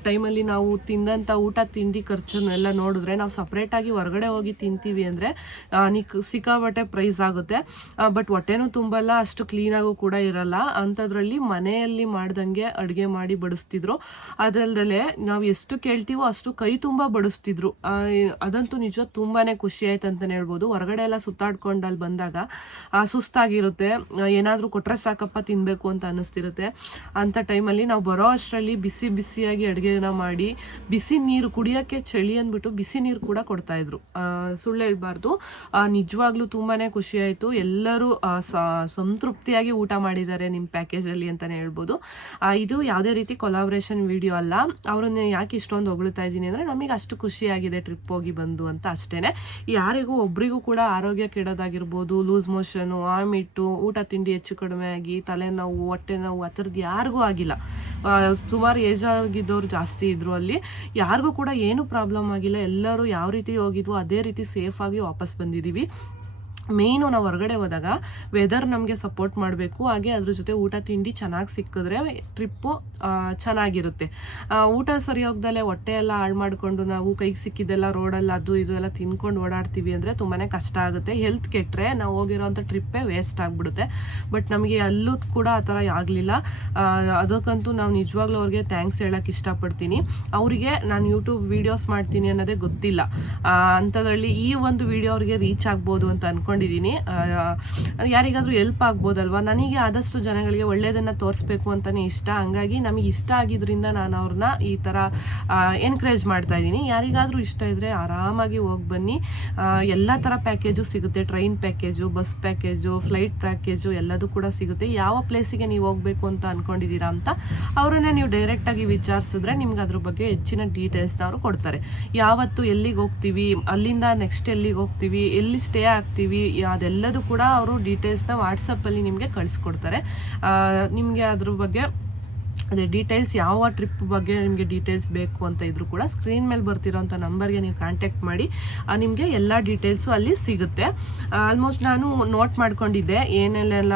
ಟೈಮಲ್ಲಿ ನಾವು ತಿಂದಂಥ ಊಟ, ತಿಂಡಿ ಖರ್ಚನ್ನೆಲ್ಲ ನೋಡಿದ್ರೆ ನಾವು ಸಪ್ರೇಟಾಗಿ ಹೊರಗಡೆ ಹೋಗಿ ತಿಂತೀವಿ ಅಂದರೆ ನಿಕ್ ಸಿಕ್ಕಾಬಟ್ಟೆ ಪ್ರೈಸ್ ಆಗುತ್ತೆ. ಬಟ್ ಹೊಟ್ಟೆನೂ ತುಂಬಲ್ಲ, ಅಷ್ಟು ಕ್ಲೀನಾಗೂ ಕೂಡ ಇರಲ್ಲ. ಅಂಥದ್ರಲ್ಲಿ ಮನೆಯಲ್ಲಿ ಮಾಡ್ದಂಗೆ ಅಡುಗೆ ಮಾಡಿ ಬಡಿಸ್ತಿದ್ರು. ಅದಲ್ದಲೆ ನಾವು ಎಷ್ಟು ಕೇಳ್ತೀವೋ ಅಷ್ಟು ಕೈ ತುಂಬ ಬಡಿಸ್ತಿದ್ರು. ಅದಂತೂ ನಿಜ ತುಂಬಾ ಖುಷಿ ಆಯ್ತು ಅಂತಲೇ ಹೇಳ್ಬೋದು. ಹೊರಗಡೆ ಎಲ್ಲ ಸುತ್ತಾಡ್ಕೊಂಡು ಅಲ್ಲಿ ಬಂದಾಗ ಸುಸ್ತಾಗಿರುತ್ತೆ. ಏನಾದರೂ ಕೊಟ್ಟರೆ ಸಾಕಪ್ಪ ತಿನ್ನಬೇಕು ಅಂತ ಅನ್ನಿಸ್ತಿರುತ್ತೆ. ಅಂಥ ಟೈಮಲ್ಲಿ ನಾವು ಬರೋ ಅಷ್ಟರಲ್ಲಿ ಬಿಸಿ ಬಿಸಿಯಾಗಿ ಅಡುಗೆನ ಮಾಡಿ, ಬಿಸಿ ನೀರು ಕುಡಿಯೋಕ್ಕೆ ಚಳಿ ಅಂದ್ಬಿಟ್ಟು ಬಿಸಿ ನೀರು ಕೂಡ ಕೊಡ್ತಾಯಿದ್ರು ಸುಳ್ಳು ಹೇಳ್ಬಾರ್ದು. ನಿಜವಾಗ್ಲೂ ತುಂಬಾ ಖುಷಿ ಆಯಿತು. ಎಲ್ಲರೂ ಸಂತೃಪ್ತಿಯಾಗಿ ಊಟ ಮಾಡಿದ್ದಾರೆ ನಿಮ್ಮ ಪ್ಯಾಕೇಜಲ್ಲಿ ಅಂತಲೇ ಹೇಳ್ಬೋದು. ಇದು ಯಾವುದೇ ರೀತಿ ಕೊಲಾಬ್ರೇಷನ್ ವಿಡಿಯೋ ಅಲ್ಲ. ಅವರನ್ನು ಯಾಕೆ ಇಷ್ಟೊಂದು ಹೊಗಳ್ತಾ ಇದ್ದೀನಿ ಅಂದರೆ ನಮಗೆ ಅಷ್ಟು ಖುಷಿಯಾಗಿದೆ ಟ್ರಿಪ್ ಹೋಗಿ ಬಂದು ಅಂತ ಅಷ್ಟೇ ಯಾರಿಗೂ ಒಬ್ರಿಗೂ ಕೂಡ ಆರೋಗ್ಯ ಕೆಡೋದಾಗಿರ್ಬೋದು ಲೂಸ್ ಮೋಷನು ಆಮಿಟ್ಟು ಊಟ ತಿಂಡಿ ಹೆಚ್ಚು ಕಡಿಮೆ ಆಗಿ, ತಲೆನೋವು ಹೊಟ್ಟೆ ನೋವು ಆ ಥರದ್ದು ಯಾರಿಗೂ ಆಗಿಲ್ಲ. ಸುಮಾರು ಏಜ್ ಆಗಿದ್ದವ್ರು ಜಾಸ್ತಿ ಇದ್ದರು ಅಲ್ಲಿ. ಯಾರಿಗೂ ಕೂಡ ಏನೂ ಪ್ರಾಬ್ಲಮ್ ಆಗಿಲ್ಲ. ಎಲ್ಲರೂ ಯಾವ ರೀತಿ ಹೋಗಿದ್ವು ಅದೇ ರೀತಿ ಸೇಫಾಗಿ ವಾಪಸ್ ಬಂದಿದ್ದೀವಿ ಮೇಯ್ನು ನಾವು ಹೊರಗಡೆ ಹೋದಾಗ ವೆದರ್ ನಮಗೆ ಸಪೋರ್ಟ್ ಮಾಡಬೇಕು. ಹಾಗೆ ಅದ್ರ ಜೊತೆ ಊಟ, ತಿಂಡಿ ಚೆನ್ನಾಗಿ ಸಿಕ್ಕಿದ್ರೆ ಟ್ರಿಪ್ಪು ಚೆನ್ನಾಗಿರುತ್ತೆ. ಊಟ ಸರಿ ಹೋಗ್ದಲ್ಲೇ ಹೊಟ್ಟೆ ಎಲ್ಲ ಹಾಳು ಮಾಡಿಕೊಂಡು ನಾವು ಕೈಗೆ ಸಿಕ್ಕಿದ್ದೆಲ್ಲ ರೋಡಲ್ಲಿ ಅದು ಇದು ಎಲ್ಲ ತಿನ್ಕೊಂಡು ಓಡಾಡ್ತೀವಿ ಅಂದರೆ ತುಂಬಾ ಕಷ್ಟ ಆಗುತ್ತೆ. ಹೆಲ್ತ್ ಕೆಟ್ಟರೆ ನಾವು ಹೋಗಿರೋಂಥ ಟ್ರಿಪ್ಪೇ ವೇಸ್ಟ್ ಆಗಿಬಿಡುತ್ತೆ. ಬಟ್ ನಮಗೆ ಅಲ್ಲೂ ಕೂಡ ಆ ಥರ ಆಗಲಿಲ್ಲ. ಅದಕ್ಕಂತೂ ನಾವು ನಿಜವಾಗ್ಲೂ ಅವ್ರಿಗೆ ಥ್ಯಾಂಕ್ಸ್ ಹೇಳೋಕ್ಕೆ ಇಷ್ಟಪಡ್ತೀನಿ. ಅವರಿಗೆ ನಾನು ಯೂಟ್ಯೂಬ್ ವೀಡಿಯೋಸ್ ಮಾಡ್ತೀನಿ ಅನ್ನೋದೇ ಗೊತ್ತಿಲ್ಲ. ಅಂಥದ್ರಲ್ಲಿ ಈ ಒಂದು ವಿಡಿಯೋ ಅವ್ರಿಗೆ ರೀಚ್ ಆಗ್ಬೋದು ಅಂತ ಅನ್ಕೊಂಡಿದ್ದೀನಿ ಆ, ಯಾರಿಗಾದರೂ ಹೆಲ್ಪ್ ಆಗ್ಬೋದಲ್ವ? ನನಗೆ ಆದಷ್ಟು ಜನಗಳಿಗೆ ಒಳ್ಳೆಯದನ್ನು ತೋರಿಸ್ಬೇಕು ಅಂತಲೇ ಇಷ್ಟ. ಹಂಗಾಗಿ ನಮಗೆ ಇಷ್ಟ ಆಗಿದ್ದರಿಂದ ನಾನು ಅವ್ರನ್ನ ಈ ಥರ ಎನ್ಕರೇಜ್ ಮಾಡ್ತಾ ಇದ್ದೀನಿ. ಯಾರಿಗಾದರೂ ಇಷ್ಟ ಇದ್ದರೆ ಆರಾಮಾಗಿ ಹೋಗಿ ಬನ್ನಿ. ಎಲ್ಲ ಥರ ಪ್ಯಾಕೇಜು ಸಿಗುತ್ತೆ. Train package bus package flight package ಎಲ್ಲದೂ ಕೂಡ ಸಿಗುತ್ತೆ. ಯಾವ ಪ್ಲೇಸಿಗೆ ನೀವು ಹೋಗಬೇಕು ಅಂತ ಅಂದ್ಕೊಂಡಿದ್ದೀರಾ ಅಂತ ಅವರನ್ನೇ ನೀವು ಡೈರೆಕ್ಟಾಗಿ ವಿಚಾರಿಸಿದ್ರೆ ನಿಮ್ಗೆ ಅದ್ರ ಬಗ್ಗೆ ಹೆಚ್ಚಿನ ಡೀಟೇಲ್ಸ್ನ ಅವರು ಕೊಡ್ತಾರೆ. ಯಾವತ್ತು ಎಲ್ಲಿಗೆ ಹೋಗ್ತೀವಿ? ಅಲ್ಲಿಂದ ನೆಕ್ಸ್ಟ್ ಎಲ್ಲಿಗೆ ಹೋಗ್ತೀವಿ? ಎಲ್ಲಿ ಸ್ಟೇ ಆಗ್ತೀವಿ? ಅದೆಲ್ಲದೂ ಕೂಡ ಅವರು ಡೀಟೇಲ್ಸ್ನ ವಾಟ್ಸಪ್ಪಲ್ಲಿ ನಿಮಗೆ ಕಳಿಸ್ಕೊಡ್ತಾರೆ. ನಿಮಗೆ ಅದ್ರ ಬಗ್ಗೆ ಅದೇ ಡೀಟೇಲ್ಸ್ ಯಾವ ಟ್ರಿಪ್ ಬಗ್ಗೆ ನಿಮಗೆ ಡೀಟೇಲ್ಸ್ ಬೇಕು ಅಂತ ಇದ್ರು ಕೂಡ ಸ್ಕ್ರೀನ್ ಮೇಲೆ ಬರ್ತಿರೋಂಥ ನಂಬರ್ಗೆ ನೀವು ಕಾಂಟ್ಯಾಕ್ಟ್ ಮಾಡಿ. ನಿಮಗೆ ಎಲ್ಲ ಡೀಟೇಲ್ಸು ಅಲ್ಲಿ ಸಿಗುತ್ತೆ. ಆಲ್ಮೋಸ್ಟ್ ನಾನು ನೋಟ್ ಮಾಡ್ಕೊಂಡಿದ್ದೆ ಏನೆಲ್ಲೆಲ್ಲ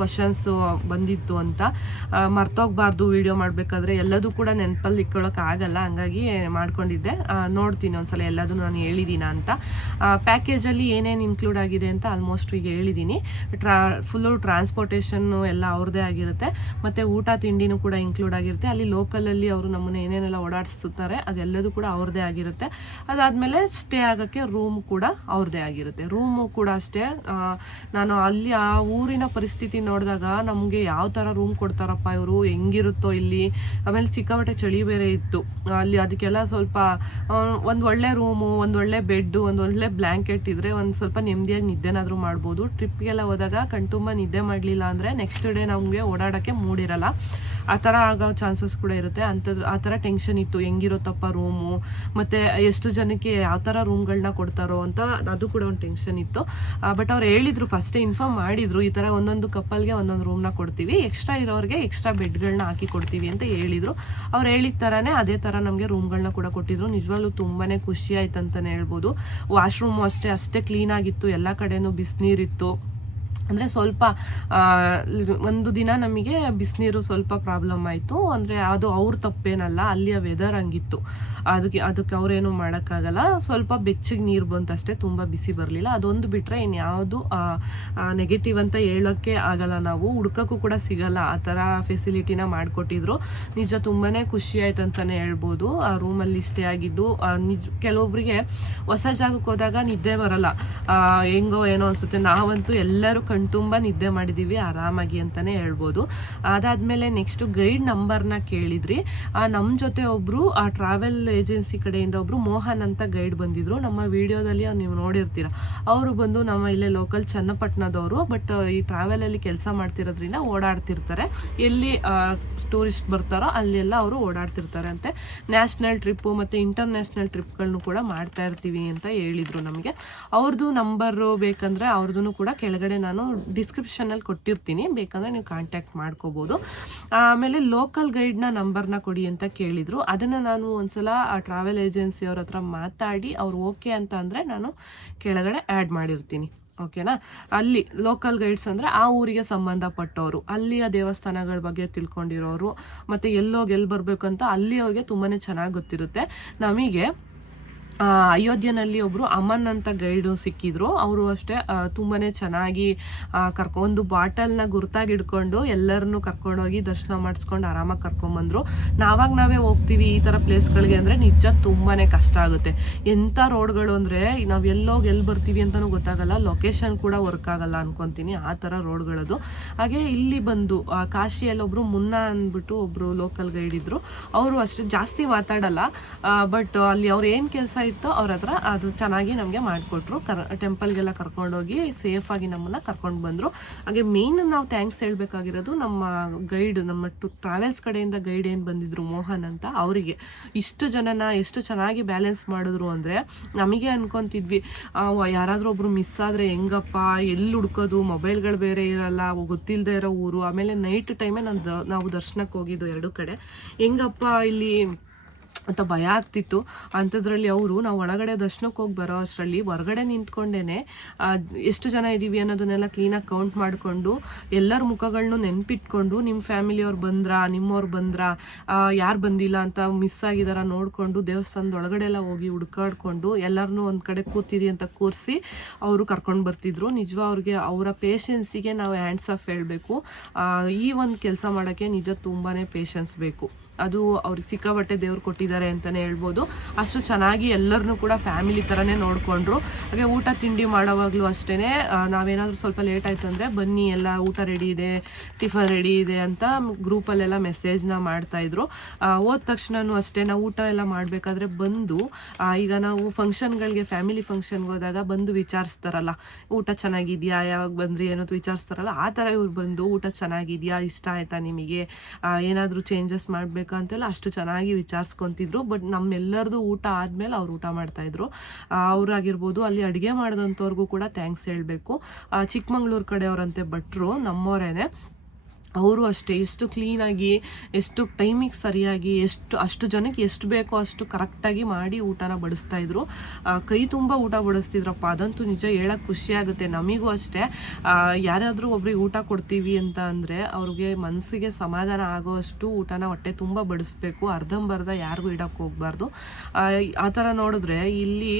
ಕ್ವಶನ್ಸು ಬಂದಿತ್ತು ಅಂತ. ಮರ್ತೋಗ್ಬಾರ್ದು ವಿಡಿಯೋ ಮಾಡಬೇಕಾದ್ರೆ ಎಲ್ಲದೂ ಕೂಡ ನೆನಪಲ್ಲಿ ಆಗಲ್ಲ, ಹಂಗಾಗಿ ಮಾಡ್ಕೊಂಡಿದ್ದೆ. ನೋಡ್ತೀನಿ ಒಂದ್ಸಲ ಎಲ್ಲದೂ ನಾನು ಹೇಳಿದ್ದೀನ ಅಂತ. ಪ್ಯಾಕೇಜಲ್ಲಿ ಏನೇನು ಇನ್ಕ್ಲೂಡ್ ಆಗಿದೆ ಅಂತ ಆಲ್ಮೋಸ್ಟ್ ಈಗ ಹೇಳಿದ್ದೀನಿ ಟ್ರಾ ಫುಲ್ಲು ಟ್ರಾನ್ಸ್ಪೋರ್ಟೇಷನ್ನು ಎಲ್ಲ ಅವ್ರದ್ದೇ ಆಗಿರುತ್ತೆ. ಮತ್ತು ಊಟ, ತಿಂಡಿನೂ ಕೂಡ ಇನ್ಕ್ಲೂಡ್ ಆಗಿರುತ್ತೆ. ಅಲ್ಲಿ ಲೋಕಲಲ್ಲಿ ಅವರು ನಮ್ಮನ್ನ ಏನೇನೆಲ್ಲ ಓಡಾಡಿಸುತ್ತಾರೆ, ಅದೆಲ್ಲದೂ ಕೂಡ ಅವ್ರದ್ದೇ ಆಗಿರುತ್ತೆ. ಅದಾದಮೇಲೆ ಸ್ಟೇ ಆಗೋಕ್ಕೆ ರೂಮ್ ಕೂಡ ಅವ್ರದ್ದೇ ಆಗಿರುತ್ತೆ. ರೂಮು ಕೂಡ ಅಷ್ಟೇ. ನಾನು ಅಲ್ಲಿ ಆ ಊರಿನ ಪರಿಸ್ಥಿತಿ ನೋಡಿದಾಗ ನಮಗೆ ಯಾವ ಥರ ರೂಮ್ ಕೊಡ್ತಾರಪ್ಪ ಇವರು? ಹೆಂಗಿರುತ್ತೋ ಇಲ್ಲಿ? ಆಮೇಲೆ ಸಿಕ್ಕಾಪಟ್ಟೆ ಚಳಿ ಬೇರೆ ಇತ್ತು. ಅಲ್ಲಿ ಅದಕ್ಕೆಲ್ಲ ಸ್ವಲ್ಪ ಒಂದು ಒಳ್ಳೆ ರೂಮು ಒಂದು ಒಳ್ಳೆ ಬೆಡ್ಡು ಒಂದು ಒಳ್ಳೆ ಬ್ಲ್ಯಾಂಕೆಟ್ ಇದ್ದರೆ ಒಂದು ಸ್ವಲ್ಪ ನೆಮ್ಮದಿಯಾಗಿ ನಿದ್ದೆನಾದರೂ ಮಾಡ್ಬೋದು. ಟ್ರಿಪ್ಗೆಲ್ಲ ಹೋದಾಗ ಕಣ್ತುಂಬ ನಿದ್ದೆ ಮಾಡಲಿಲ್ಲ ಅಂದರೆ ನೆಕ್ಸ್ಟ್ ಡೇ ನಮಗೆ ಓಡಾಡೋಕ್ಕೆ ಮೂಡಿರಲ್ಲ ಆ ಥರ ಆಗೋ ಚಾನ್ಸಸ್ ಕೂಡ ಇರುತ್ತೆ. ಅಂಥದ್ದು ಆ ಥರ ಟೆನ್ಷನ್ ಇತ್ತು. ಹೆಂಗಿರುತ್ತಪ್ಪ ರೂಮು? ಮತ್ತು ಎಷ್ಟು ಜನಕ್ಕೆ ಯಾವ ಥರ ರೂಮ್ಗಳನ್ನ ಕೊಡ್ತಾರೋ ಅಂತ ಅದು ಕೂಡ ಒಂದು ಟೆನ್ಷನ್ ಇತ್ತು. ಬಟ್ ಅವ್ರು ಹೇಳಿದರು, ಫಸ್ಟೇ ಇನ್ಫಾರ್ಮ್ ಮಾಡಿದರು, ಈ ಥರ ಒಂದೊಂದು ಕಪ್ಪಲ್ಗೆ ಒಂದೊಂದು ರೂಮ್ನ ಕೊಡ್ತೀವಿ. ಎಕ್ಸ್ಟ್ರಾ ಇರೋರಿಗೆ ಎಕ್ಸ್ಟ್ರಾ ಬೆಡ್ಗಳನ್ನ ಹಾಕಿ ಕೊಡ್ತೀವಿ ಅಂತ ಹೇಳಿದರು. ಅವ್ರು ಹೇಳಿದ ಥರನೇ ಅದೇ ಥರ ನಮಗೆ ರೂಮ್ಗಳನ್ನ ಕೂಡ ಕೊಟ್ಟಿದ್ರು. ನಿಜವಾಗ್ಲೂ ತುಂಬಾ ಖುಷಿ ಆಯ್ತು ಅಂತಲೇ ಹೇಳ್ಬೋದು. ವಾಶ್ರೂಮು ಅಷ್ಟೇ ಅಷ್ಟೇ ಕ್ಲೀನಾಗಿತ್ತು. ಎಲ್ಲ ಕಡೆನೂ ಬಿಸಿನೀರಿತ್ತು. ಅಂದರೆ ಸ್ವಲ್ಪ ಒಂದು ದಿನ ನಮಗೆ ಬಿಸಿನೀರು ಸ್ವಲ್ಪ ಪ್ರಾಬ್ಲಮ್ ಆಯಿತು. ಅಂದರೆ ಅದು ಅವ್ರ ತಪ್ಪೇನಲ್ಲ, ಅಲ್ಲಿಯ ವೆದರ್ ಹಂಗಿತ್ತು. ಅದಕ್ಕೆ ಅದಕ್ಕೆ ಅವರೇನು ಮಾಡೋಕ್ಕಾಗಲ್ಲ. ಸ್ವಲ್ಪ ಬೆಚ್ಚಗೆ ನೀರು ಬಂತು ಅಷ್ಟೇ ತುಂಬ ಬಿಸಿ ಬರಲಿಲ್ಲ. ಅದೊಂದು ಬಿಟ್ಟರೆ ಇನ್ಯಾವುದು ನೆಗೆಟಿವ್ ಅಂತ ಹೇಳೋಕ್ಕೆ ಆಗಲ್ಲ ನಾವು. ಹುಡ್ಕೋಕ್ಕೂ ಕೂಡ ಸಿಗಲ್ಲ. ಆ ಥರ ಫೆಸಿಲಿಟಿನ ಮಾಡಿಕೊಟ್ಟಿದ್ರು. ನಿಜ ತುಂಬಾ ಖುಷಿ ಆಯ್ತು ಅಂತಲೇ ಹೇಳ್ಬೋದು. ಆ ರೂಮಲ್ಲಿ ಸ್ಟೇ ಆಗಿದ್ದು. ನಿಜ ಕೆಲವೊಬ್ಬರಿಗೆ ಹೊಸ ಜಾಗಕ್ಕೆ ಹೋದಾಗ ನಿದ್ದೆ ಬರಲ್ಲ. ಹೆಂಗೋ ಏನೋ ಅನಿಸುತ್ತೆ. ನಾವಂತೂ ಎಲ್ಲರೂ ಕಣ್ತುಂಬ ನಿದ್ದೆ ಮಾಡಿದ್ದೀವಿ ಆರಾಮಾಗಿ ಅಂತಲೇ ಹೇಳ್ಬೋದು. ಅದಾದಮೇಲೆ ನೆಕ್ಸ್ಟು ಗೈಡ್ ನಂಬರ್ನ ಕೇಳಿದ್ರಿ. ನಮ್ಮ ಜೊತೆ ಒಬ್ಬರು ಆ ಟ್ರಾವೆಲ್ ಏಜೆನ್ಸಿ ಕಡೆಯಿಂದ ಒಬ್ಬರು ಮೋಹನ್ ಅಂತ ಗೈಡ್ ಬಂದಿದ್ರು. ನಮ್ಮ ವಿಡಿಯೋದಲ್ಲಿ ನೀವು ನೋಡಿರ್ತೀರ. ಅವರು ಬಂದು ನಮ್ಮ ಇಲ್ಲೇ ಲೋಕಲ್ ಚನ್ನಪಟ್ಟಣದವರು ಬಟ್ ಈ ಟ್ರಾವೆಲಲ್ಲಿ ಕೆಲಸ ಮಾಡ್ತಿರೋದ್ರಿಂದ ಓಡಾಡ್ತಿರ್ತಾರೆ. ಎಲ್ಲಿ ಟೂರಿಸ್ಟ್ ಬರ್ತಾರೋ ಅಲ್ಲೆಲ್ಲ ಅವರು ಓಡಾಡ್ತಿರ್ತಾರೆ ಅಂತೆ. ನ್ಯಾಷನಲ್ ಟ್ರಿಪ್ಪು ಮತ್ತು ಇಂಟರ್ನ್ಯಾಷನಲ್ ಟ್ರಿಪ್ಗಳನ್ನು ಕೂಡ ಮಾಡ್ತಾ ಇರ್ತೀವಿ ಅಂತ ಹೇಳಿದರು ನಮಗೆ. ಅವ್ರದ್ದು ನಂಬರು ಬೇಕಂದರೆ ಅವ್ರದ್ದು ಕೂಡ ಕೆಳಗಡೆ ನಾನು ಡಿಸ್ಕ್ರಿಪ್ಷನಲ್ಲಿ ಕೊಟ್ಟಿರ್ತೀನಿ. ಬೇಕಂದರೆ ನೀವು ಕಾಂಟ್ಯಾಕ್ಟ್ ಮಾಡ್ಕೋಬೋದು. ಆಮೇಲೆ ಲೋಕಲ್ ಗೈಡ್ನ ನಂಬರ್ನ ಕೊಡಿ ಅಂತ ಕೇಳಿದರು. ಅದನ್ನು ನಾನು ಒಂದ್ಸಲ ಆ ಟ್ರಾವೆಲ್ ಏಜೆನ್ಸಿಯವ್ರ ಹತ್ರ ಮಾತಾಡಿ ಅವ್ರು ಓಕೆ ಅಂತ ಅಂದರೆ ನಾನು ಕೆಳಗಡೆ ಆ್ಯಡ್ ಮಾಡಿರ್ತೀನಿ. ಓಕೆನಾ ಅಲ್ಲಿ ಲೋಕಲ್ ಗೈಡ್ಸ್ ಅಂದರೆ ಆ ಊರಿಗೆ ಸಂಬಂಧಪಟ್ಟವರು. ಅಲ್ಲಿಯ ದೇವಸ್ಥಾನಗಳ ಬಗ್ಗೆ ತಿಳ್ಕೊಂಡಿರೋರು. ಮತ್ತು ಎಲ್ಲೋಗಿ ಎಲ್ಲಿ ಬರಬೇಕು ಅಂತ ಅಲ್ಲಿ ಅವ್ರಿಗೆ ತುಂಬಾ ಚೆನ್ನಾಗಿ ಗೊತ್ತಿರುತ್ತೆ. ನಮಗೆ ಒಬ್ರು ಒಬ್ಬರು ಅಮನ್ ಅಂತ ಗೈಡು ಸಿಕ್ಕಿದ್ರು. ಅವರು ಅಷ್ಟೇ ತುಂಬಾ ಚೆನ್ನಾಗಿ ಕರ್ಕೊ, ಒಂದು ಬಾಟಲ್ನ ಗುರ್ತಾಗಿ ಎಲ್ಲರನ್ನು ಎಲ್ಲರನ್ನೂ ಕರ್ಕೊಂಡೋಗಿ ದರ್ಶನ ಮಾಡಿಸ್ಕೊಂಡು ಆರಾಮಾಗಿ ಕರ್ಕೊಂಬಂದ್ರು. ನಾವಾಗ ನಾವೇ ಹೋಗ್ತೀವಿ ಈ ಥರ ಪ್ಲೇಸ್ಗಳಿಗೆ ಅಂದರೆ ನಿಜ ತುಂಬಾ ಕಷ್ಟ ಆಗುತ್ತೆ. ಎಂಥ ರೋಡ್ಗಳು ಅಂದರೆ ನಾವು ಎಲ್ಲೋಗಿ ಎಲ್ಲಿ ಬರ್ತೀವಿ ಅಂತಲೂ ಗೊತ್ತಾಗಲ್ಲ. ಲೊಕೇಶನ್ ಕೂಡ ವರ್ಕ್ ಆಗಲ್ಲ ಅನ್ಕೊಂತೀನಿ ಆ ಥರ ರೋಡ್ಗಳದು. ಹಾಗೆ ಇಲ್ಲಿ ಬಂದು ಕಾಶಿಯಲ್ಲಿ ಒಬ್ಬರು ಮುನ್ನ ಅಂದ್ಬಿಟ್ಟು ಒಬ್ಬರು ಲೋಕಲ್ ಗೈಡ್ ಇದ್ದರು ಅವರು ಅಷ್ಟು ಜಾಸ್ತಿ ಮಾತಾಡಲ್ಲ. ಬಟ್ ಅಲ್ಲಿ ಅವ್ರು ಏನು ಕೆಲಸ ಇತ್ತೋ ಅವ್ರ ಹತ್ರ ಅದು ಚೆನ್ನಾಗಿ ನಮಗೆ ಮಾಡಿಕೊಟ್ರು. ಕರ್, ಟೆಂಪಲ್ಗೆಲ್ಲ ಕರ್ಕೊಂಡೋಗಿ ಸೇಫಾಗಿ ನಮ್ಮನ್ನ ಕರ್ಕೊಂಡು ಬಂದರು. ಹಾಗೆ ಮೇಯ್ನ್ ನಾವು ಥ್ಯಾಂಕ್ಸ್ ಹೇಳಬೇಕಾಗಿರೋದು ನಮ್ಮ ಗೈಡ್ ನಮ್ಮ ಟು ಟ್ರಾವೆಲ್ಸ್ ಕಡೆಯಿಂದ ಗೈಡ್ ಏನು ಬಂದಿದ್ರು ಮೋಹನ್ ಅಂತ ಅವರಿಗೆ. ಇಷ್ಟು ಜನನ ಎಷ್ಟು ಚೆನ್ನಾಗಿ ಬ್ಯಾಲೆನ್ಸ್ ಮಾಡಿದ್ರು ಅಂದರೆ ನಮಗೆ ಅನ್ಕೊಂತಿದ್ವಿ ಯಾರಾದರೂ ಒಬ್ರು ಮಿಸ್ ಆದರೆ ಹೆಂಗಪ್ಪ, ಎಲ್ಲಿ ಹುಡ್ಕೋದು ಮೊಬೈಲ್ಗಳು ಬೇರೆ ಇರಲ್ಲ ಗೊತ್ತಿಲ್ಲದೆ ಇರೋ ಊರು. ಆಮೇಲೆ ನೈಟ್ ಟೈಮೇ ನಾನು ನಾವು ದರ್ಶನಕ್ಕೆ ಹೋಗಿದ್ದು ಎರಡು ಕಡೆ. ಹೆಂಗಪ್ಪ ಇಲ್ಲಿ ಅಂತ ಭಯ ಆಗ್ತಿತ್ತು. ಅಂಥದ್ರಲ್ಲಿ ಅವರು, ನಾವು ಒಳಗಡೆ ದರ್ಶನಕ್ಕೆ ಹೋಗಿ ಬರೋ ಅಷ್ಟರಲ್ಲಿ ಹೊರಗಡೆ ನಿಂತ್ಕೊಂಡೇನೆ ಎಷ್ಟು ಜನ ಇದ್ದೀವಿ ಅನ್ನೋದನ್ನೆಲ್ಲ ಕ್ಲೀನಾಗಿ ಕೌಂಟ್ ಮಾಡಿಕೊಂಡು, ಎಲ್ಲರ ಮುಖಗಳನ್ನೂ ನೆನಪಿಟ್ಕೊಂಡು ನಿಮ್ಮ ಫ್ಯಾಮಿಲಿಯವ್ರು ಬಂದ್ರಾ, ನಿಮ್ಮವ್ರು ಬಂದ್ರಾ ಯಾರು ಬಂದಿಲ್ಲ ಅಂತ ಮಿಸ್ ಆಗಿದಾರ ನೋಡಿಕೊಂಡು ದೇವಸ್ಥಾನದ ಒಳಗಡೆ ಎಲ್ಲ ಹೋಗಿ ಹುಡ್ಕಾಡ್ಕೊಂಡು ಎಲ್ಲರನ್ನೂ ಒಂದು ಕಡೆ ಕೂತಿರಿ ಅಂತ ಕೂರಿಸಿ ಅವರು ಕರ್ಕೊಂಡು ಬರ್ತಿದ್ರು. ನಿಜವ ಅವ್ರಿಗೆ ಅವರ ಪೇಷನ್ಸಿಗೆ ನಾವು ಹ್ಯಾಂಡ್ಸ್ ಆಫ್ ಹೇಳಬೇಕು. ಈ ಒಂದು ಕೆಲಸ ಮಾಡೋಕ್ಕೆ ನಿಜ ತುಂಬಾ ಪೇಷನ್ಸ್ ಬೇಕು. ಅದು ಅವ್ರಿಗೆ ಸಿಕ್ಕಾಬಟ್ಟೆ ದೇವ್ರು ಕೊಟ್ಟಿದ್ದಾರೆ ಅಂತಲೇ ಹೇಳ್ಬೋದು. ಅಷ್ಟು ಚೆನ್ನಾಗಿ ಎಲ್ಲರನ್ನೂ ಕೂಡ ಫ್ಯಾಮಿಲಿ ಥರನೇ ನೋಡಿಕೊಂಡ್ರು. ಹಾಗೆ ಊಟ ತಿಂಡಿ ಮಾಡೋವಾಗಲೂ ಅಷ್ಟೇ ನಾವೇನಾದರೂ ಸ್ವಲ್ಪ ಲೇಟ್ ಆಯ್ತು ಅಂದರೆ ಬನ್ನಿ, ಎಲ್ಲ ಊಟ ರೆಡಿ ಇದೆ ಟಿಫನ್ ರೆಡಿ ಇದೆ ಅಂತ ಗ್ರೂಪಲ್ಲೆಲ್ಲ ಮೆಸೇಜ್ನ ಮಾಡ್ತಾಯಿದ್ರು ಹೋದ ತಕ್ಷಣವೂ ಅಷ್ಟೇ, ನಾವು ಊಟ ಎಲ್ಲ ಮಾಡಬೇಕಾದ್ರೆ ಬಂದು ಈಗ ನಾವು ಫಂಕ್ಷನ್ಗಳಿಗೆ ಫ್ಯಾಮಿಲಿ ಫಂಕ್ಷನ್ಗೆ ಹೋದಾಗ ಬಂದು ವಿಚಾರಿಸ್ತಾರಲ್ಲ, ಊಟ ಚೆನ್ನಾಗಿದೆಯಾ, ಯಾವಾಗ ಬಂದ್ರಿ ಏನೋ ವಿಚಾರಿಸ್ತಾರಲ್ಲ, ಆ ಥರ ಇವ್ರು ಬಂದು ಊಟ ಚೆನ್ನಾಗಿದೆಯಾ, ಇಷ್ಟ ಆಯಿತಾ ನಿಮಗೆ? ಏನಾದರೂ ಚೇಂಜಸ್ ಮಾಡಬೇಕಾ ಅಂತೆಲ್ಲ ಅಷ್ಟು ಚೆನ್ನಾಗಿ ವಿಚಾರಿಸ್ಕೊತಿದ್ರು. ಬಟ್ ನಮ್ಮೆಲ್ಲರದು ಊಟ ಆದ್ಮೇಲೆ ಅವ್ರು ಊಟ ಮಾಡ್ತಾಯಿದ್ರು ಅವರಾಗಿರ್ಬೋದು ಅಲ್ಲಿ ಅಡುಗೆ ಮಾಡಿದಂಥವ್ರಿಗೂ ಕೂಡ ಥ್ಯಾಂಕ್ಸ್ ಹೇಳಬೇಕು. ಚಿಕ್ಕಮಂಗ್ಳೂರು ಕಡೆಯವರಂತೆ ಭಟ್ರು ನಮ್ಮವರೇನೆ ಅವರು ಅಷ್ಟೇ ಎಷ್ಟು ಕ್ಲೀನಾಗಿ ಎಷ್ಟು ಟೈಮಿಗೆ ಸರಿಯಾಗಿ ಎಷ್ಟು ಅಷ್ಟು ಜನಕ್ಕೆ ಎಷ್ಟು ಬೇಕೋ ಅಷ್ಟು ಕರೆಕ್ಟಾಗಿ ಮಾಡಿ ಊಟನ ಬಡಿಸ್ತಾ ಇದ್ರು. ಕೈ ತುಂಬ ಊಟ ಬಡಿಸ್ತಿದ್ರಪ್ಪ ಅದಂತೂ ನಿಜ ಹೇಳಕ್ಕೆ ಖುಷಿ ಆಗುತ್ತೆ. ನಮಿಗೂ ಅಷ್ಟೇ. ಯಾರಾದರೂ ಒಬ್ರಿಗೆ ಊಟ ಕೊಡ್ತೀವಿ ಅಂತ ಅಂದರೆ ಅವ್ರಿಗೆ ಮನಸ್ಸಿಗೆ ಸಮಾಧಾನ ಆಗೋ ಅಷ್ಟು ಊಟನ ಹೊಟ್ಟೆ ತುಂಬ ಬಡಿಸ್ಬೇಕು. ಅರ್ಧಂಬರ್ಧ ಯಾರಿಗೂ ಇಡಕ್ಕೆ ಹೋಗ್ಬಾರ್ದು. ಆ, ಥರ ನೋಡಿದ್ರೆ ಇಲ್ಲಿ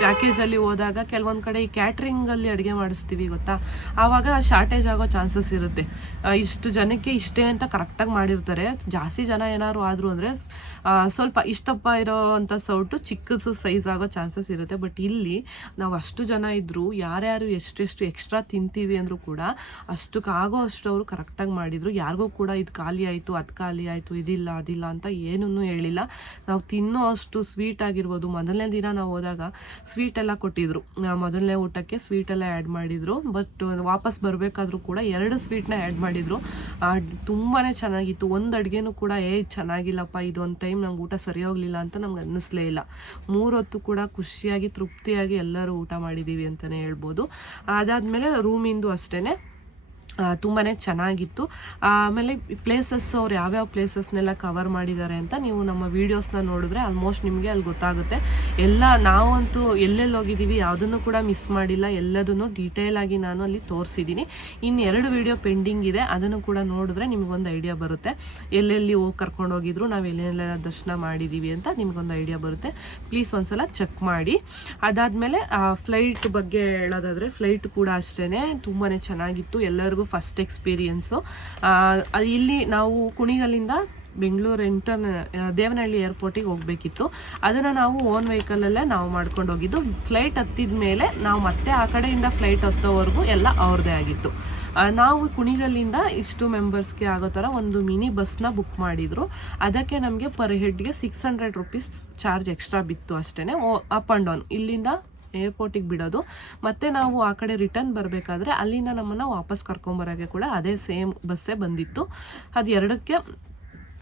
ಪ್ಯಾಕೇಜಲ್ಲಿ ಹೋದಾಗ ಕೆಲವೊಂದು ಕಡೆ ಈ ಕ್ಯಾಟ್ರಿಂಗಲ್ಲಿ ಅಡುಗೆ ಮಾಡಿಸ್ತೀವಿ ಗೊತ್ತಾ? ಆವಾಗ ಶಾರ್ಟೇಜ್ ಆಗೋ ಚಾನ್ಸಸ್ ಇರುತ್ತೆ. ಇಷ್ಟು ಜನಕ್ಕೆ ಇಷ್ಟೇ ಅಂತ ಕರೆಕ್ಟಾಗಿ ಮಾಡಿರ್ತಾರೆ. ಜಾಸ್ತಿ ಜನ ಏನಾದ್ರು ಆದರೂ ಅಂದರೆ ಸ್ವಲ್ಪ ಇಷ್ಟಪ್ಪ ಇರೋ ಅಂಥ ಸೌಟು ಚಿಕ್ಕದು ಸೈಜ್ ಆಗೋ ಚಾನ್ಸಸ್ ಇರುತ್ತೆ. ಬಟ್ ಇಲ್ಲಿ ನಾವು ಅಷ್ಟು ಜನ ಇದ್ದರೂ ಯಾರ್ಯಾರು ಎಷ್ಟೆಷ್ಟು ಎಕ್ಸ್ಟ್ರಾ ತಿಂತೀವಿ ಅಂದರೂ ಕೂಡ ಅಷ್ಟಕ್ಕಾಗೋ ಅಷ್ಟು ಅವರು ಕರೆಕ್ಟಾಗಿ ಮಾಡಿದರು. ಯಾರಿಗೂ ಕೂಡ ಇದು ಖಾಲಿ ಆಯಿತು, ಅದು ಖಾಲಿ ಆಯಿತು, ಇದಿಲ್ಲ, ಅದಿಲ್ಲ ಅಂತ ಏನೂ ಹೇಳಿಲ್ಲ. ನಾವು ತಿನ್ನೋ ಅಷ್ಟು ಸ್ವೀಟ್ ಆಗಿರ್ಬೋದು. ಮೊದಲನೇ ದಿನ ನಾವು ಹೋದಾಗ ಸ್ವೀಟ್ ಎಲ್ಲ ಕೊಟ್ಟಿದ್ರು. ಮೊದಲನೇ ಊಟಕ್ಕೆ ಸ್ವೀಟ್ ಎಲ್ಲ ಆ್ಯಡ್ ಮಾಡಿದ್ರು. ಬಟ್ ವಾಪಸ್ ಬರಬೇಕಾದ್ರೂ ಕೂಡ ಎರಡು ಸ್ವೀಟ್ನ ಆ್ಯಡ್ ಮಾಡಿದ್ರು. ತುಂಬಾ ಚೆನ್ನಾಗಿತ್ತು. ಒಂದು ಅಡುಗೆನೂ ಕೂಡ, ಏ, ಚೆನ್ನಾಗಿಲ್ಲಪ್ಪ, ಇದು ಒಂದು ಟೈಮ್ ನಮ್ಗೆ ಊಟ ಸರಿ ಹೋಗ್ಲಿಲ್ಲ ಅಂತ ನಮ್ಗೆ ಅನ್ನಿಸ್ಲೇ ಇಲ್ಲ. ಮೂರೊತ್ತು ಕೂಡ ಖುಷಿಯಾಗಿ, ತೃಪ್ತಿಯಾಗಿ ಎಲ್ಲರೂ ಊಟ ಮಾಡಿದ್ದೀವಿ ಅಂತಲೇ ಹೇಳ್ಬೋದು. ಅದಾದಮೇಲೆ ರೂಮಿಂದು ಅಷ್ಟೇ ತುಂಬಾ ಚೆನ್ನಾಗಿತ್ತು. ಆಮೇಲೆ ಪ್ಲೇಸಸ್ ಅವ್ರು ಯಾವ್ಯಾವ ಪ್ಲೇಸಸ್ನೆಲ್ಲ ಕವರ್ ಮಾಡಿದ್ದಾರೆ ಅಂತ ನೀವು ನಮ್ಮ ವೀಡಿಯೋಸ್ನ ನೋಡಿದ್ರೆ ಆಲ್ಮೋಸ್ಟ್ ನಿಮಗೆ ಅಲ್ಲಿ ಗೊತ್ತಾಗುತ್ತೆ. ಎಲ್ಲ ನಾವಂತೂ ಎಲ್ಲೆಲ್ಲಿ ಹೋಗಿದ್ದೀವಿ ಯಾವುದನ್ನು ಕೂಡ ಮಿಸ್ ಮಾಡಿಲ್ಲ. ಎಲ್ಲದನ್ನು ಡೀಟೇಲ್ ಆಗಿ ನಾನು ಅಲ್ಲಿ ತೋರಿಸಿದ್ದೀನಿ. ಇನ್ನು ಎರಡು ವೀಡಿಯೋ ಪೆಂಡಿಂಗ್ ಇದೆ. ಅದನ್ನು ಕೂಡ ನೋಡಿದ್ರೆ ನಿಮಗೊಂದು ಐಡಿಯಾ ಬರುತ್ತೆ. ಎಲ್ಲೆಲ್ಲಿ ಹೋಗಿ ಕರ್ಕೊಂಡೋಗಿದ್ರು ನಾವು ಎಲ್ಲೆಲ್ಲ ದರ್ಶನ ಮಾಡಿದ್ದೀವಿ ಅಂತ ನಿಮಗೊಂದು ಐಡಿಯಾ ಬರುತ್ತೆ. ಪ್ಲೀಸ್ ಒಂದ್ಸಲ ಚೆಕ್ ಮಾಡಿ. ಅದಾದಮೇಲೆ ಫ್ಲೈಟ್ ಬಗ್ಗೆ ಹೇಳೋದಾದರೆ ಫ್ಲೈಟ್ ಕೂಡ ಅಷ್ಟೇ ತುಂಬಾ ಚೆನ್ನಾಗಿತ್ತು. ಎಲ್ಲರಿಗೂ ಫಸ್ಟ್ ಎಕ್ಸ್ಪೀರಿಯನ್ಸು ಇಲ್ಲಿ ನಾವು ಕುಣಿಗಲ್ಲಿಂದ ಬೆಂಗಳೂರು ಇಂಟರ್ನ್ ದೇವನಹಳ್ಳಿ ಏರ್ಪೋರ್ಟಿಗೆ ಹೋಗಬೇಕಿತ್ತು. ಅದನ್ನು ನಾವು ಓನ್ ವೆಹಿಕಲಲ್ಲೇ ನಾವು ಮಾಡ್ಕೊಂಡು ಹೋಗಿದ್ದು. ಫ್ಲೈಟ್ ಹತ್ತಿದ ಮೇಲೆ ನಾವು ಮತ್ತೆ ಆ ಕಡೆಯಿಂದ ಫ್ಲೈಟ್ ಹತ್ತೋವರೆಗೂ ಎಲ್ಲ ಅವ್ರದ್ದೇ ಆಗಿತ್ತು. ನಾವು ಕುಣಿಗಲ್ಲಿಂದ ಇಷ್ಟು ಮೆಂಬರ್ಸ್ಗೆ ಆಗೋ ಥರ ಒಂದು ಮಿನಿ ಬಸ್ನ ಬುಕ್ ಮಾಡಿದರು. ಅದಕ್ಕೆ ನಮಗೆ per ಹೆಡ್ಗೆ six hundred rupees charge extra ಬಿತ್ತು ಅಷ್ಟೇ ಅಪ್ ಆ್ಯಂಡ್ ಡೌನ್ ಇಲ್ಲಿಂದ ಏರ್ಪೋರ್ಟಿಗೆ ಬಿಡೋದು. ಮತ್ತು ನಾವು ಆ ಕಡೆ ರಿಟರ್ನ್ ಬರಬೇಕಾದ್ರೆ ಅಲ್ಲಿಂದ ನಮ್ಮನ್ನು ವಾಪಸ್ ಕರ್ಕೊಂಬರೋಕೆ ಕೂಡ ಅದೇ ಸೇಮ್ ಬಸ್ಸೇ ಬಂದಿತ್ತು. ಅದು ಎರಡಕ್ಕೆ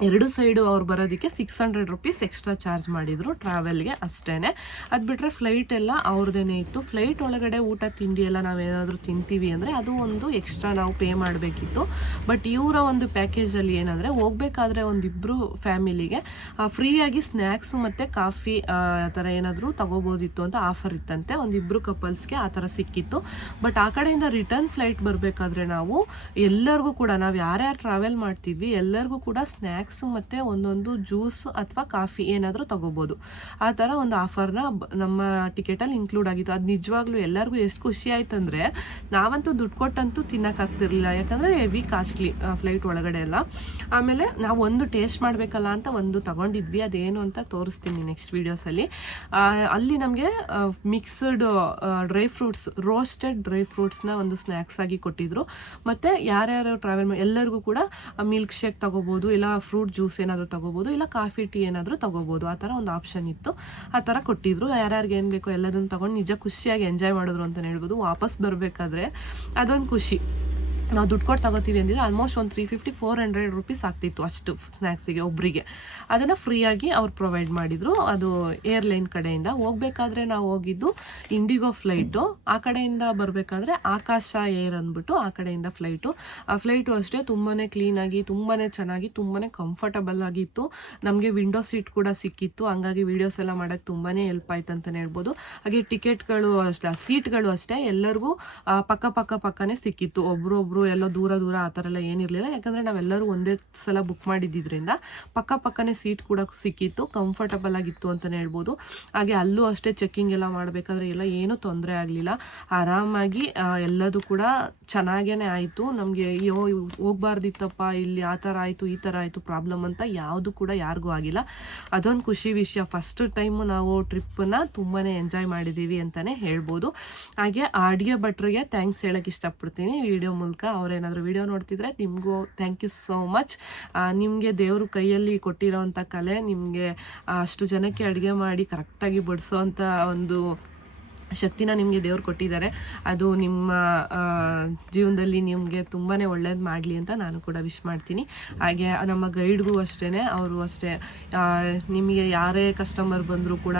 ಎರಡು ಸೈಡು ಅವ್ರು ಬರೋದಕ್ಕೆ six hundred rupees extra charge ಮಾಡಿದರು ಟ್ರಾವೆಲ್ಗೆ ಅಷ್ಟೇ ಅದು ಬಿಟ್ಟರೆ ಫ್ಲೈಟ್ ಎಲ್ಲ ಅವ್ರದ್ದೇ ಇತ್ತು. ಫ್ಲೈಟ್ ಒಳಗಡೆ ಊಟ, ತಿಂಡಿ ಎಲ್ಲ ನಾವೇನಾದರೂ ತಿಂತೀವಿ ಅಂದರೆ ಅದು ಒಂದು ಎಕ್ಸ್ಟ್ರಾ ನಾವು ಪೇ ಮಾಡಬೇಕಿತ್ತು. ಬಟ್ ಇವರ ಒಂದು ಪ್ಯಾಕೇಜಲ್ಲಿ ಏನಂದರೆ ಹೋಗಬೇಕಾದ್ರೆ ಒಂದಿಬ್ಬರು ಫ್ಯಾಮಿಲಿಗೆ ಫ್ರೀಯಾಗಿ ಸ್ನ್ಯಾಕ್ಸು ಮತ್ತು ಕಾಫಿ, ಆ ಥರ ಏನಾದರೂ ತಗೋಬೋದಿತ್ತು ಅಂತ ಆಫರ್ ಇತ್ತಂತೆ. ಒಂದಿಬ್ಬರು ಕಪಲ್ಸ್ಗೆ ಆ ಥರ ಸಿಕ್ಕಿತ್ತು. ಬಟ್ ಆ ಕಡೆಯಿಂದ ರಿಟರ್ನ್ ಫ್ಲೈಟ್ ಬರಬೇಕಾದ್ರೆ ನಾವು ಎಲ್ಲರಿಗೂ ಕೂಡ, ನಾವು ಯಾರ್ಯಾರು ಟ್ರಾವೆಲ್ ಮಾಡ್ತಿದ್ವಿ ಎಲ್ಲರಿಗೂ ಕೂಡ ಸ್ನ್ಯಾಕ್ಸು ಮತ್ತು ಒಂದೊಂದು ಜ್ಯೂಸ್ ಅಥವಾ ಕಾಫಿ ಏನಾದರೂ ತಗೋಬೋದು. ಆ ಥರ ಒಂದು ಆಫರ್ನ ನಮ್ಮ ಟಿಕೆಟಲ್ಲಿ ಇನ್ಕ್ಲೂಡ್ ಆಗಿತ್ತು. ಅದು ನಿಜವಾಗ್ಲೂ ಎಲ್ಲರಿಗೂ ಎಷ್ಟು ಖುಷಿ ಆಯ್ತು ಆಯ್ತಂದರೆ, ನಾವಂತೂ ದುಡ್ಡು ಕೊಟ್ಟಂತೂ ತಿನ್ನೋಕ್ಕಾಗ್ತಿರ್ಲಿಲ್ಲ ಯಾಕಂದರೆ ಹೆವಿ ಕಾಸ್ಟ್ಲಿ ಫ್ಲೈಟ್ ಒಳಗಡೆ ಎಲ್ಲ. ಆಮೇಲೆ ನಾವು ಒಂದು ಟೇಸ್ಟ್ ಮಾಡಬೇಕಲ್ಲ ಅಂತ ಒಂದು ತಗೊಂಡಿದ್ವಿ. ಅದೇನು ಅಂತ ತೋರಿಸ್ತೀನಿ ನೆಕ್ಸ್ಟ್ ವೀಡಿಯೋಸಲ್ಲಿ. ಅಲ್ಲಿ ನಮಗೆ mixed dry fruits roasted dry ಫ್ರೂಟ್ಸ್ನ ಒಂದು ಸ್ನ್ಯಾಕ್ಸ್ ಆಗಿ ಕೊಟ್ಟಿದ್ರು. ಮತ್ತು ಯಾರ್ಯಾರು ಟ್ರಾವೆಲ್ ಎಲ್ಲರಿಗೂ ಕೂಡ ಮಿಲ್ಕ್ ಶೇಕ್ ತಗೋಬೋದು, ಇಲ್ಲ ಫ್ರೂಟ್ ಜ್ಯೂಸ್ ಏನಾದರೂ ತಗೋಬೋದು, ಇಲ್ಲ ಕಾಫಿ ಟೀ ಏನಾದರೂ ತಗೋಬೋದು. ಆ ಥರ ಒಂದು ಆಪ್ಷನ್ ಇತ್ತು. ಆ ಥರ ಕೊಟ್ಟಿದ್ರು. ಯಾರ್ಯಾರಿಗೆ ಏನು ಬೇಕೋ ಎಲ್ಲದನ್ನು ತೊಗೊಂಡು ನಿಜ ಖುಷಿಯಾಗಿ ಎಂಜಾಯ್ ಮಾಡಿದ್ರು ಅಂತಲೇ ಹೇಳ್ಬೋದು. ವಾಪಸ್ ಬರಬೇಕಾದ್ರೆ ಅದೊಂದು ಖುಷಿ. ನಾವು ದುಡ್ಡು ಕೊಟ್ಟು ತಗೋತೀವಿ ಅಂದಿದ್ರೆ ಆಲ್ಮೋಸ್ಟ್ ಒಂದು three fifty four hundred rupees ಆಗ್ತಿತ್ತು ಅಷ್ಟು ಸ್ನ್ಯಾಕ್ಸಿಗೆ ಒಬ್ಬರಿಗೆ ಅದನ್ನು ಫ್ರೀಯಾಗಿ ಅವ್ರು ಪ್ರೊವೈಡ್ ಮಾಡಿದರು. ಅದು ಏರ್ಲೈನ್ ಕಡೆಯಿಂದ. ಹೋಗ್ಬೇಕಾದ್ರೆ ನಾವು ಹೋಗಿದ್ದು ಇಂಡಿಗೋ ಫ್ಲೈಟು ಆ ಕಡೆಯಿಂದ ಬರಬೇಕಾದ್ರೆ ಆಕಾಶ ಏರ್ ಅಂದ್ಬಿಟ್ಟು ಆ ಕಡೆಯಿಂದ ಫ್ಲೈಟು ಆ ಫ್ಲೈಟು ಅಷ್ಟೇ ತುಂಬಾ ಕ್ಲೀನಾಗಿ ತುಂಬಾ ಚೆನ್ನಾಗಿ ತುಂಬಾ ಕಂಫರ್ಟಬಲ್ ಆಗಿತ್ತು. ನಮಗೆ ವಿಂಡೋ ಸೀಟ್ ಕೂಡ ಸಿಕ್ಕಿತ್ತು. ಹಂಗಾಗಿ ವೀಡಿಯೋಸ್ ಎಲ್ಲ ಮಾಡೋಕ್ಕೆ ತುಂಬಾ ಹೆಲ್ಪ್ ಆಯ್ತು ಅಂತಲೇ ಹೇಳ್ಬೋದು. ಹಾಗೆ ಟಿಕೆಟ್ಗಳು ಅಷ್ಟೇ ಸೀಟ್ಗಳು ಅಷ್ಟೇ ಎಲ್ಲರಿಗೂ ಪಕ್ಕ ಪಕ್ಕ ಪಕ್ಕನೇ ಸಿಕ್ಕಿತ್ತು. ಒಬ್ರು ಒಬ್ರು ಎಲ್ಲೋ ದೂರ ದೂರ ಆ ಥರ ಎಲ್ಲ ಏನಿರಲಿಲ್ಲ ಯಾಕಂದರೆ ನಾವೆಲ್ಲರೂ ಒಂದೇ ಸಲ ಬುಕ್ ಮಾಡಿದ್ದಿದ್ರಿಂದ ಪಕ್ಕ ಪಕ್ಕನೇ ಸೀಟ್ ಕೂಡ ಸಿಕ್ಕಿತ್ತು ಕಂಫರ್ಟಬಲ್ ಆಗಿತ್ತು ಅಂತಲೇ ಹೇಳ್ಬೋದು. ಹಾಗೆ ಅಲ್ಲೂ ಅಷ್ಟೇ ಚೆಕ್ಕಿಂಗ್ ಎಲ್ಲ ಮಾಡಬೇಕಾದ್ರೆ ಎಲ್ಲ ಏನೂ ತೊಂದರೆ ಆಗಲಿಲ್ಲ. ಆರಾಮಾಗಿ ಎಲ್ಲದೂ ಕೂಡ ಚೆನ್ನಾಗೇ ಆಯಿತು. ನಮಗೆ, ಅಯ್ಯೋ, ಹೋಗ್ಬಾರ್ದಿತ್ತಪ್ಪ, ಇಲ್ಲಿ ಆ ಥರ ಆಯಿತು, ಈ ಥರ ಆಯಿತು ಪ್ರಾಬ್ಲಮ್ ಅಂತ ಯಾವುದು ಕೂಡ ಯಾರಿಗೂ ಆಗಿಲ್ಲ. ಅದೊಂದು ಖುಷಿ ವಿಷಯ. ಫಸ್ಟ್ ಟೈಮು ನಾವು ಟ್ರಿಪ್ಪನ್ನ ತುಂಬಾ ಎಂಜಾಯ್ ಮಾಡಿದ್ದೀವಿ ಅಂತಲೇ ಹೇಳ್ಬೋದು. ಹಾಗೆ ಅಡುಗೆ ಭಟ್ರಿಗೆ ಥ್ಯಾಂಕ್ಸ್ ಹೇಳೋಕ್ಕೆ ಇಷ್ಟಪಡ್ತೀನಿ. ವಿಡಿಯೋ ಮೂಲಕ ಅವ್ರೇನಾದರೂ ವಿಡಿಯೋ ನೋಡ್ತಿದ್ರೆ ನಿಮಗೂ ಥ್ಯಾಂಕ್ ಯು ಸೋ ಮಚ್ ನಿಮಗೆ ದೇವರು ಕೈಯಲ್ಲಿ ಕೊಟ್ಟಿರೋವಂಥ ಕಲೆ ನಿಮಗೆ ಅಷ್ಟು ಜನಕ್ಕೆ ಅಡುಗೆ ಮಾಡಿ ಕರೆಕ್ಟಾಗಿ ಬಡಿಸೋ ಒಂದು ಶಕ್ತಿನ ನಿಮಗೆ ದೇವ್ರು ಕೊಟ್ಟಿದ್ದಾರೆ. ಅದು ನಿಮ್ಮ ಜೀವನದಲ್ಲಿ ನಿಮಗೆ ತುಂಬಾ ಒಳ್ಳೇದು ಮಾಡಲಿ ಅಂತ ನಾನು ಕೂಡ ವಿಶ್ ಮಾಡ್ತೀನಿ. ಹಾಗೆ ನಮ್ಮ ಗೈಡ್ಗೂ ಅಷ್ಟೇ ಅವರು ಅಷ್ಟೇ. ನಿಮಗೆ ಯಾರೇ ಕಸ್ಟಮರ್ ಬಂದರೂ ಕೂಡ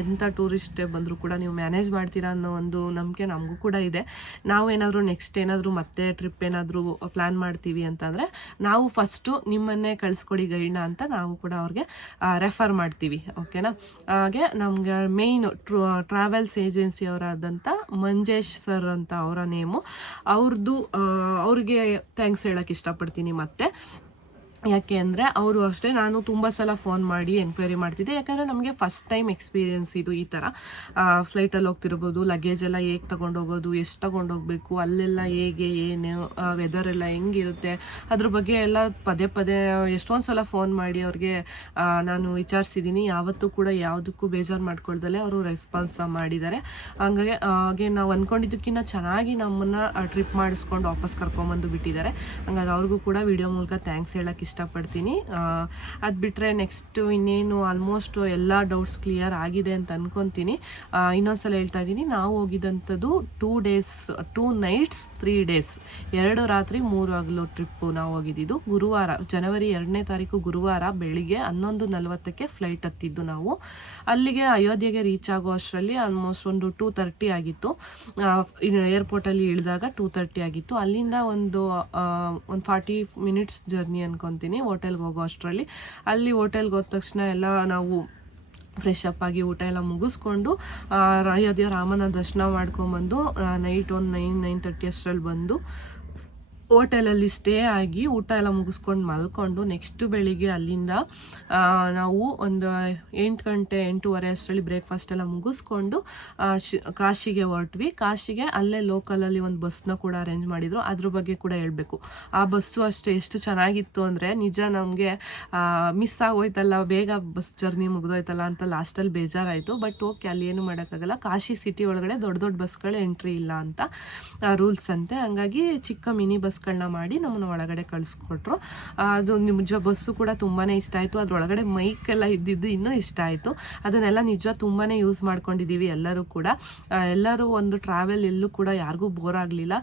ಎಂಥ ಟೂರಿಸ್ಟೇ ಬಂದರೂ ಕೂಡ ನೀವು ಮ್ಯಾನೇಜ್ ಮಾಡ್ತೀರಾ ಅನ್ನೋ ಒಂದು ನಂಬಿಕೆ ನಮಗೂ ಕೂಡ ಇದೆ. ನಾವು ಏನಾದರೂ ನೆಕ್ಸ್ಟ್ ಏನಾದರೂ ಮತ್ತೆ ಟ್ರಿಪ್ ಏನಾದರೂ ಪ್ಲ್ಯಾನ್ ಮಾಡ್ತೀವಿ ಅಂತಂದರೆ, ನಾವು ಫಸ್ಟು ನಿಮ್ಮನ್ನೇ ಕಳಿಸ್ಕೊಡಿ ಗೈಡ್ನ ಅಂತ ನಾವು ಕೂಡ ಅವ್ರಿಗೆ ರೆಫರ್ ಮಾಡ್ತೀವಿ. ಓಕೆನಾ ಹಾಗೆ ನಮಗೆ ಮೇಯ್ನ್ ಟ್ರಾವೆಲ್ಸ್ ಏಜೆನ್ಸಿ ಅವರಾದಂಥ ಮಂಜೇಶ್ ಸರ್ ಅಂತ ಅವರ ನೇಮು. ಅವ್ರದ್ದು ಅವ್ರಿಗೆ ಥ್ಯಾಂಕ್ಸ್ ಹೇಳಕ್ಕೆ ಇಷ್ಟಪಡ್ತೀನಿ ಮತ್ತೆ. ಯಾಕೆ ಅಂದರೆ ಅವರು ಅಷ್ಟೇ ನಾನು ತುಂಬ ಸಲ ಫೋನ್ ಮಾಡಿ ಎನ್ಕ್ವೈರಿ ಮಾಡ್ತಿದ್ದೆ. ಯಾಕಂದರೆ ನಮಗೆ ಫಸ್ಟ್ ಟೈಮ್ ಎಕ್ಸ್ಪೀರಿಯೆನ್ಸ್ ಇದು ಈ ಥರ ಫ್ಲೈಟಲ್ಲಿ ಹೋಗ್ತಿರ್ಬೋದು ಲಗೇಜ್ ಎಲ್ಲ ಹೇಗೆ ತೊಗೊಂಡೋಗೋದು, ಎಷ್ಟು ತೊಗೊಂಡೋಗ್ಬೇಕು, ಅಲ್ಲೆಲ್ಲ ಹೇಗೆ, ಏನು ವೆದರ್ ಎಲ್ಲ ಹೆಂಗಿರುತ್ತೆ, ಅದ್ರ ಬಗ್ಗೆ ಎಲ್ಲ ಪದೇ ಪದೇ ಎಷ್ಟೊಂದು ಸಲ ಫೋನ್ ಮಾಡಿ ಅವ್ರಿಗೆ ನಾನು ವಿಚಾರಿಸಿದ್ದೀನಿ ಯಾವತ್ತೂ ಕೂಡ ಯಾವುದಕ್ಕೂ ಬೇಜಾರು ಮಾಡ್ಕೊಳ್ದಲ್ಲೇ ಅವರು ರೆಸ್ಪಾನ್ಸ್ ಮಾಡಿದ್ದಾರೆ. ಹಂಗಾಗಿ ಹಾಗೆ ನಾವು ಅಂದ್ಕೊಂಡಿದ್ದಕ್ಕಿಂತ ಚೆನ್ನಾಗಿ ನಮ್ಮನ್ನು ಟ್ರಿಪ್ ಮಾಡಿಸ್ಕೊಂಡು ವಾಪಸ್ ಕರ್ಕೊಂಬಂದು ಬಿಟ್ಟಿದ್ದಾರೆ. ಹಂಗಾಗಿ ಅವ್ರಿಗೂ ಕೂಡ ವಿಡಿಯೋ ಮೂಲಕ ಥ್ಯಾಂಕ್ಸ್ ಹೇಳಕ್ಕೆ ಇಷ್ಟಪಡ್ತೀನಿ. ಅದು ಬಿಟ್ಟರೆ ನೆಕ್ಸ್ಟು ಇನ್ನೇನು ಆಲ್ಮೋಸ್ಟ್ ಎಲ್ಲ ಡೌಟ್ಸ್ ಕ್ಲಿಯರ್ ಆಗಿದೆ ಅಂತ ಅಂದ್ಕೊತೀನಿ ಇನ್ನೊಂದ್ಸಲ ಹೇಳ್ತಾ ಇದ್ದೀನಿ, ನಾವು ಹೋಗಿದ್ದಂಥದ್ದು two days two nights three days ಎರಡು ರಾತ್ರಿ, ಮೂರು ಹಗಲು ಟ್ರಿಪ್ಪು ನಾವು ಹೋಗಿದ್ದಿದ್ದು. ಗುರುವಾರ, ಜನವರಿ ಎರಡನೇ ತಾರೀಕು ಗುರುವಾರ ಬೆಳಿಗ್ಗೆ ಹನ್ನೊಂದು ನಲವತ್ತಕ್ಕೆ ಫ್ಲೈಟ್ ಹತ್ತಿದ್ದು ನಾವು. ಅಲ್ಲಿಗೆ ಅಯೋಧ್ಯೆಗೆ ರೀಚ್ ಆಗೋ ಅಷ್ಟರಲ್ಲಿ ಆಲ್ಮೋಸ್ಟ್ ಒಂದು ಟೂ ತರ್ಟಿ ಆಗಿತ್ತು. ಏರ್ಪೋರ್ಟಲ್ಲಿ ಇಳಿದಾಗ ಟೂ ತರ್ಟಿ ಆಗಿತ್ತು. ಅಲ್ಲಿಂದ ಒಂದು ಒಂದು ಫಾರ್ಟಿ ಮಿನಿಟ್ಸ್ ಜರ್ನಿ ಅನ್ಕೊತೀನಿ. ಹೋಟೆಲ್ಗೆ ಹೋಗೋ ಅಷ್ಟರಲ್ಲಿ. ಅಲ್ಲಿ ಹೋಟೆಲ್ಗೆ ಹೋದ ತಕ್ಷಣ ಎಲ್ಲ ನಾವು ಫ್ರೆಶ್ ಅಪ್ ಆಗಿ ಊಟ ಎಲ್ಲ ಮುಗಿಸ್ಕೊಂಡು ಅಯೋಧ್ಯೆ ರಾಮನ ದರ್ಶನ ಮಾಡ್ಕೊಂಬಂದು ನೈಟ್ ಒಂದು ನೈನ್ ನೈನ್ ತರ್ಟಿ ಅಷ್ಟರಲ್ಲಿ ಬಂದು ಹೋಟೆಲಲ್ಲಿ ಸ್ಟೇ ಆಗಿ ಊಟ ಎಲ್ಲ ಮುಗಿಸ್ಕೊಂಡು ಮಲ್ಕೊಂಡು ನೆಕ್ಸ್ಟ್ ಬೆಳಿಗ್ಗೆ ಅಲ್ಲಿಂದ ನಾವು ಒಂದು ಎಂಟು ಗಂಟೆ, ಎಂಟೂವರೆ ಅಷ್ಟರಲ್ಲಿ ಬ್ರೇಕ್ಫಾಸ್ಟ್ ಎಲ್ಲ ಮುಗಿಸ್ಕೊಂಡು ಕಾಶಿಗೆ ಹೊರಟ್ವಿ. ಕಾಶಿಗೆ ಅಲ್ಲೇ ಲೋಕಲಲ್ಲಿ ಒಂದು ಬಸ್ನ ಕೂಡ ಅರೇಂಜ್ ಮಾಡಿದ್ರು. ಅದ್ರ ಬಗ್ಗೆ ಕೂಡ ಹೇಳಬೇಕು. ಆ ಬಸ್ಸು ಅಷ್ಟೇ ಎಷ್ಟು ಚೆನ್ನಾಗಿತ್ತು ಅಂದರೆ ನಿಜ ನಮಗೆ ಮಿಸ್ ಆಗೋಯ್ತಲ್ಲ, ಬೇಗ ಬಸ್ ಜರ್ನಿ ಮುಗಿದೋಯ್ತಲ್ಲ ಅಂತ ಲಾಸ್ಟಲ್ಲಿ ಬೇಜಾರಾಯಿತು. ಬಟ್ ಓಕೆ ಅಲ್ಲಿ ಏನು ಮಾಡೋಕ್ಕಾಗಲ್ಲ. ಕಾಶಿ ಸಿಟಿ ಒಳಗಡೆ ದೊಡ್ಡ ದೊಡ್ಡ ಬಸ್ಗಳು ಎಂಟ್ರಿ ಇಲ್ಲ ಅಂತ ರೂಲ್ಸ್ ಅಂತೆ. ಹಂಗಾಗಿ ಚಿಕ್ಕ ಮಿನಿ ಬಸ್ಗಳನ್ನ ಮಾಡಿ ನಮ್ಮನ್ನ ಒಳಗಡೆ ಕಳಿಸ್ಕೊಟ್ರು. ಅದು ನಿಜ ಬಸ್ಸು ಕೂಡ ತುಂಬಾ ಇಷ್ಟ ಆಯಿತು. ಅದರೊಳಗಡೆ ಮೈಕ್ ಎಲ್ಲ ಇದ್ದಿದ್ದು ಇನ್ನೂ ಇಷ್ಟ ಆಯಿತು. ಅದನ್ನೆಲ್ಲ ನಿಜ ತುಂಬಾ ಯೂಸ್ ಮಾಡ್ಕೊಂಡಿದ್ದೀವಿ ಎಲ್ಲರೂ ಕೂಡ. ಎಲ್ಲರೂ ಒಂದು ಟ್ರಾವೆಲ್ ಎಲ್ಲೂ ಕೂಡ ಯಾರಿಗೂ ಬೋರ್ ಆಗಲಿಲ್ಲ.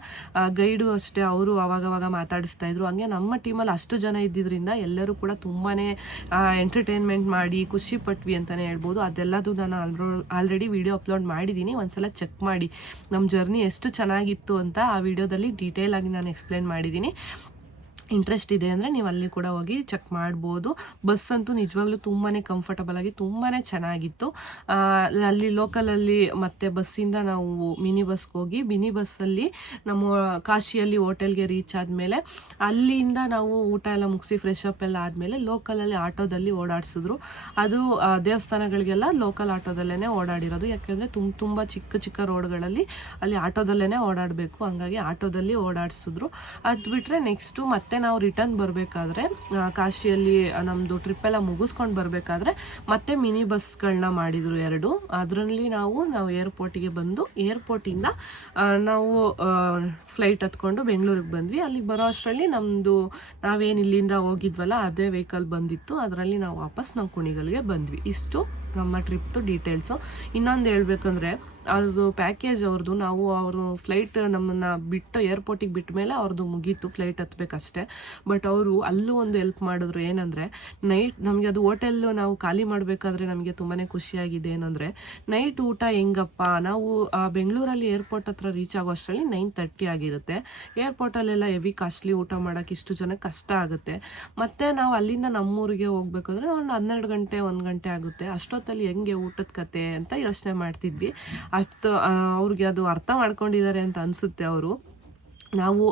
ಗೈಡು ಅಷ್ಟೇ, ಅವರು ಅವಾಗವಾಗ ಮಾತಾಡಿಸ್ತಾ ಇದ್ರು. ಹಂಗೆ ನಮ್ಮ ಟೀಮಲ್ಲಿ ಅಷ್ಟು ಜನ ಇದ್ದಿದ್ದರಿಂದ ಎಲ್ಲರೂ ಕೂಡ ತುಂಬಾ ಎಂಟರ್ಟೈನ್ಮೆಂಟ್ ಮಾಡಿ, ಖುಷಿ ಪಟ್ವಿ ಅಂತಲೇ ಹೇಳ್ಬೋದು. ಅದೆಲ್ಲದು ನಾನು ಆಲ್ರೆಡಿ ವಿಡಿಯೋ ಅಪ್ಲೋಡ್ ಮಾಡಿದ್ದೀನಿ. ಒಂದ್ಸಲ ಚೆಕ್ ಮಾಡಿ. ನಮ್ಮ ಜರ್ನಿ ಎಷ್ಟು ಚೆನ್ನಾಗಿತ್ತು ಅಂತ ಆ ವಿಡಿಯೋದಲ್ಲಿ ಡೀಟೇಲ್ ಆಗಿ ನಾನು ಎಕ್ಸ್ಪ್ಲೇನ್ ಮಾಡಿದ್ದೀನಿ. ಇಂಟ್ರೆಸ್ಟ್ ಇದೆ ಅಂದರೆ ನೀವು ಅಲ್ಲಿ ಕೂಡ ಹೋಗಿ ಚೆಕ್ ಮಾಡ್ಬೋದು. ಬಸ್ ಅಂತೂ ನಿಜವಾಗ್ಲೂ ತುಂಬಾ ಕಂಫರ್ಟಬಲ್ ಆಗಿ ತುಂಬಾ ಚೆನ್ನಾಗಿತ್ತು. ಅಲ್ಲಿ ಲೋಕಲಲ್ಲಿ ಮತ್ತೆ ಬಸ್ಸಿಂದ ನಾವು ಮಿನಿ ಬಸ್ಗೆ ಹೋಗಿ ಮಿನಿ ಬಸ್ಸಲ್ಲಿ ನಮ್ಮ ಕಾಶಿಯಲ್ಲಿ ಹೋಟೆಲ್ಗೆ ರೀಚ್ ಆದಮೇಲೆ ಅಲ್ಲಿಂದ ನಾವು ಊಟ ಎಲ್ಲ ಮುಗಿಸಿ ಫ್ರೆಶ್ ಅಪ್ ಎಲ್ಲ ಆದಮೇಲೆ ಲೋಕಲಲ್ಲಿ ಆಟೋದಲ್ಲಿ ಓಡಾಡಿಸಿದ್ರು. ಅದು ದೇವಸ್ಥಾನಗಳಿಗೆಲ್ಲ ಲೋಕಲ್ ಆಟೋದಲ್ಲೇ ಓಡಾಡಿರೋದು. ಯಾಕೆಂದರೆ ತುಂಬ ತುಂಬ ಚಿಕ್ಕ ಚಿಕ್ಕ ರೋಡ್ಗಳಲ್ಲಿ ಅಲ್ಲಿ ಆಟೋದಲ್ಲೇ ಓಡಾಡಬೇಕು. ಹಂಗಾಗಿ ಆಟೋದಲ್ಲಿ ಓಡಾಡಿಸಿದ್ರು. ಅದು ಬಿಟ್ಟರೆ ನೆಕ್ಸ್ಟು ಮತ್ತೆ ನಾವು ರಿಟರ್ನ್ ಬರಬೇಕಾದ್ರೆ ಕಾಶಿಯಲ್ಲಿ ನಮ್ಮದು ಟ್ರಿಪ್ ಎಲ್ಲ ಮುಗಿಸ್ಕೊಂಡು ಬರಬೇಕಾದ್ರೆ ಮತ್ತೆ ಮಿನಿ ಬಸ್ಗಳನ್ನ ಮಾಡಿದರು ಎರಡು. ಅದರಲ್ಲಿ ನಾವು ನಾವು ಏರ್ಪೋರ್ಟಿಗೆ ಬಂದು ಏರ್ಪೋರ್ಟಿಂದ ನಾವು ಫ್ಲೈಟ್ ಹತ್ಕೊಂಡು ಬೆಂಗಳೂರಿಗೆ ಬಂದ್ವಿ. ಅಲ್ಲಿಗೆ ಬರೋ ಅಷ್ಟರಲ್ಲಿ ನಮ್ಮದು ನಾವೇನು ಇಲ್ಲಿಂದ ಹೋಗಿದ್ವಲ್ಲ, ಅದೇ ವೆಹಿಕಲ್ ಬಂದಿತ್ತು. ಅದರಲ್ಲಿ ನಾವು ವಾಪಸ್ ನಾವು ಕುಣಿಗಲ್ಗೆ ಬಂದ್ವಿ. ಇಷ್ಟು ನಮ್ಮ ಟ್ರಿಪ್ದು ಡೀಟೇಲ್ಸು ಇನ್ನೊಂದು ಹೇಳ್ಬೇಕಂದ್ರೆ ಅದು ಪ್ಯಾಕೇಜ್ ಅವ್ರದ್ದು ನಾವು ಅವರು ಫ್ಲೈಟ್ ನಮ್ಮನ್ನು ಬಿಟ್ಟು ಏರ್ಪೋರ್ಟಿಗೆ ಬಿಟ್ಟ ಮೇಲೆ ಅವ್ರದ್ದು ಮುಗೀತು ಫ್ಲೈಟ್ ಹತ್ಬೇಕಷ್ಟೇ. ಬಟ್ ಅವರು ಅಲ್ಲೂ ಒಂದು ಹೆಲ್ಪ್ ಮಾಡಿದ್ರು ಏನಂದರೆ ನೈಟ್ ನಮಗೆ ಅದು ಹೋಟೆಲ್ ನಾವು ಖಾಲಿ ಮಾಡಬೇಕಾದ್ರೆ ನಮಗೆ ತುಂಬಾ ಖುಷಿಯಾಗಿದೆ ಏನಂದರೆ ನೈಟ್ ಊಟ ಹೆಂಗಪ್ಪ? ನಾವು ಬೆಂಗಳೂರಲ್ಲಿ ಏರ್ಪೋರ್ಟ್ ಹತ್ರ ರೀಚ್ ಆಗೋ ಅಷ್ಟರಲ್ಲಿ ನೈನ್ ತರ್ಟಿ ಆಗಿರುತ್ತೆ. ಏರ್ಪೋರ್ಟಲ್ಲೆಲ್ಲ ಹೆವಿ ಕಾಸ್ಟ್ಲಿ ಊಟ ಮಾಡೋಕ್ಕೆ ಇಷ್ಟು ಜನಕ್ಕೆ ಕಷ್ಟ ಆಗುತ್ತೆ. ಮತ್ತು ನಾವು ಅಲ್ಲಿಂದ ನಮ್ಮೂರಿಗೆ ಹೋಗ್ಬೇಕಾದ್ರೆ ಒಂದು ಹನ್ನೆರಡು ಗಂಟೆ, ಒಂದು ಗಂಟೆ ಆಗುತ್ತೆ. ಅಷ್ಟೊತ್ತಲ್ಲಿ ಹೆಂಗೆ ಊಟದ ಕತೆ ಅಂತ ಯೋಚನೆ ಮಾಡ್ತಿದ್ವಿ. ಅಷ್ಟು ಅವ್ರಿಗೆ ಅದು ಅರ್ಥ ಮಾಡ್ಕೊಂಡಿದ್ದಾರೆ ಅಂತ ಅನಿಸುತ್ತೆ ಅವರು. ನಾವು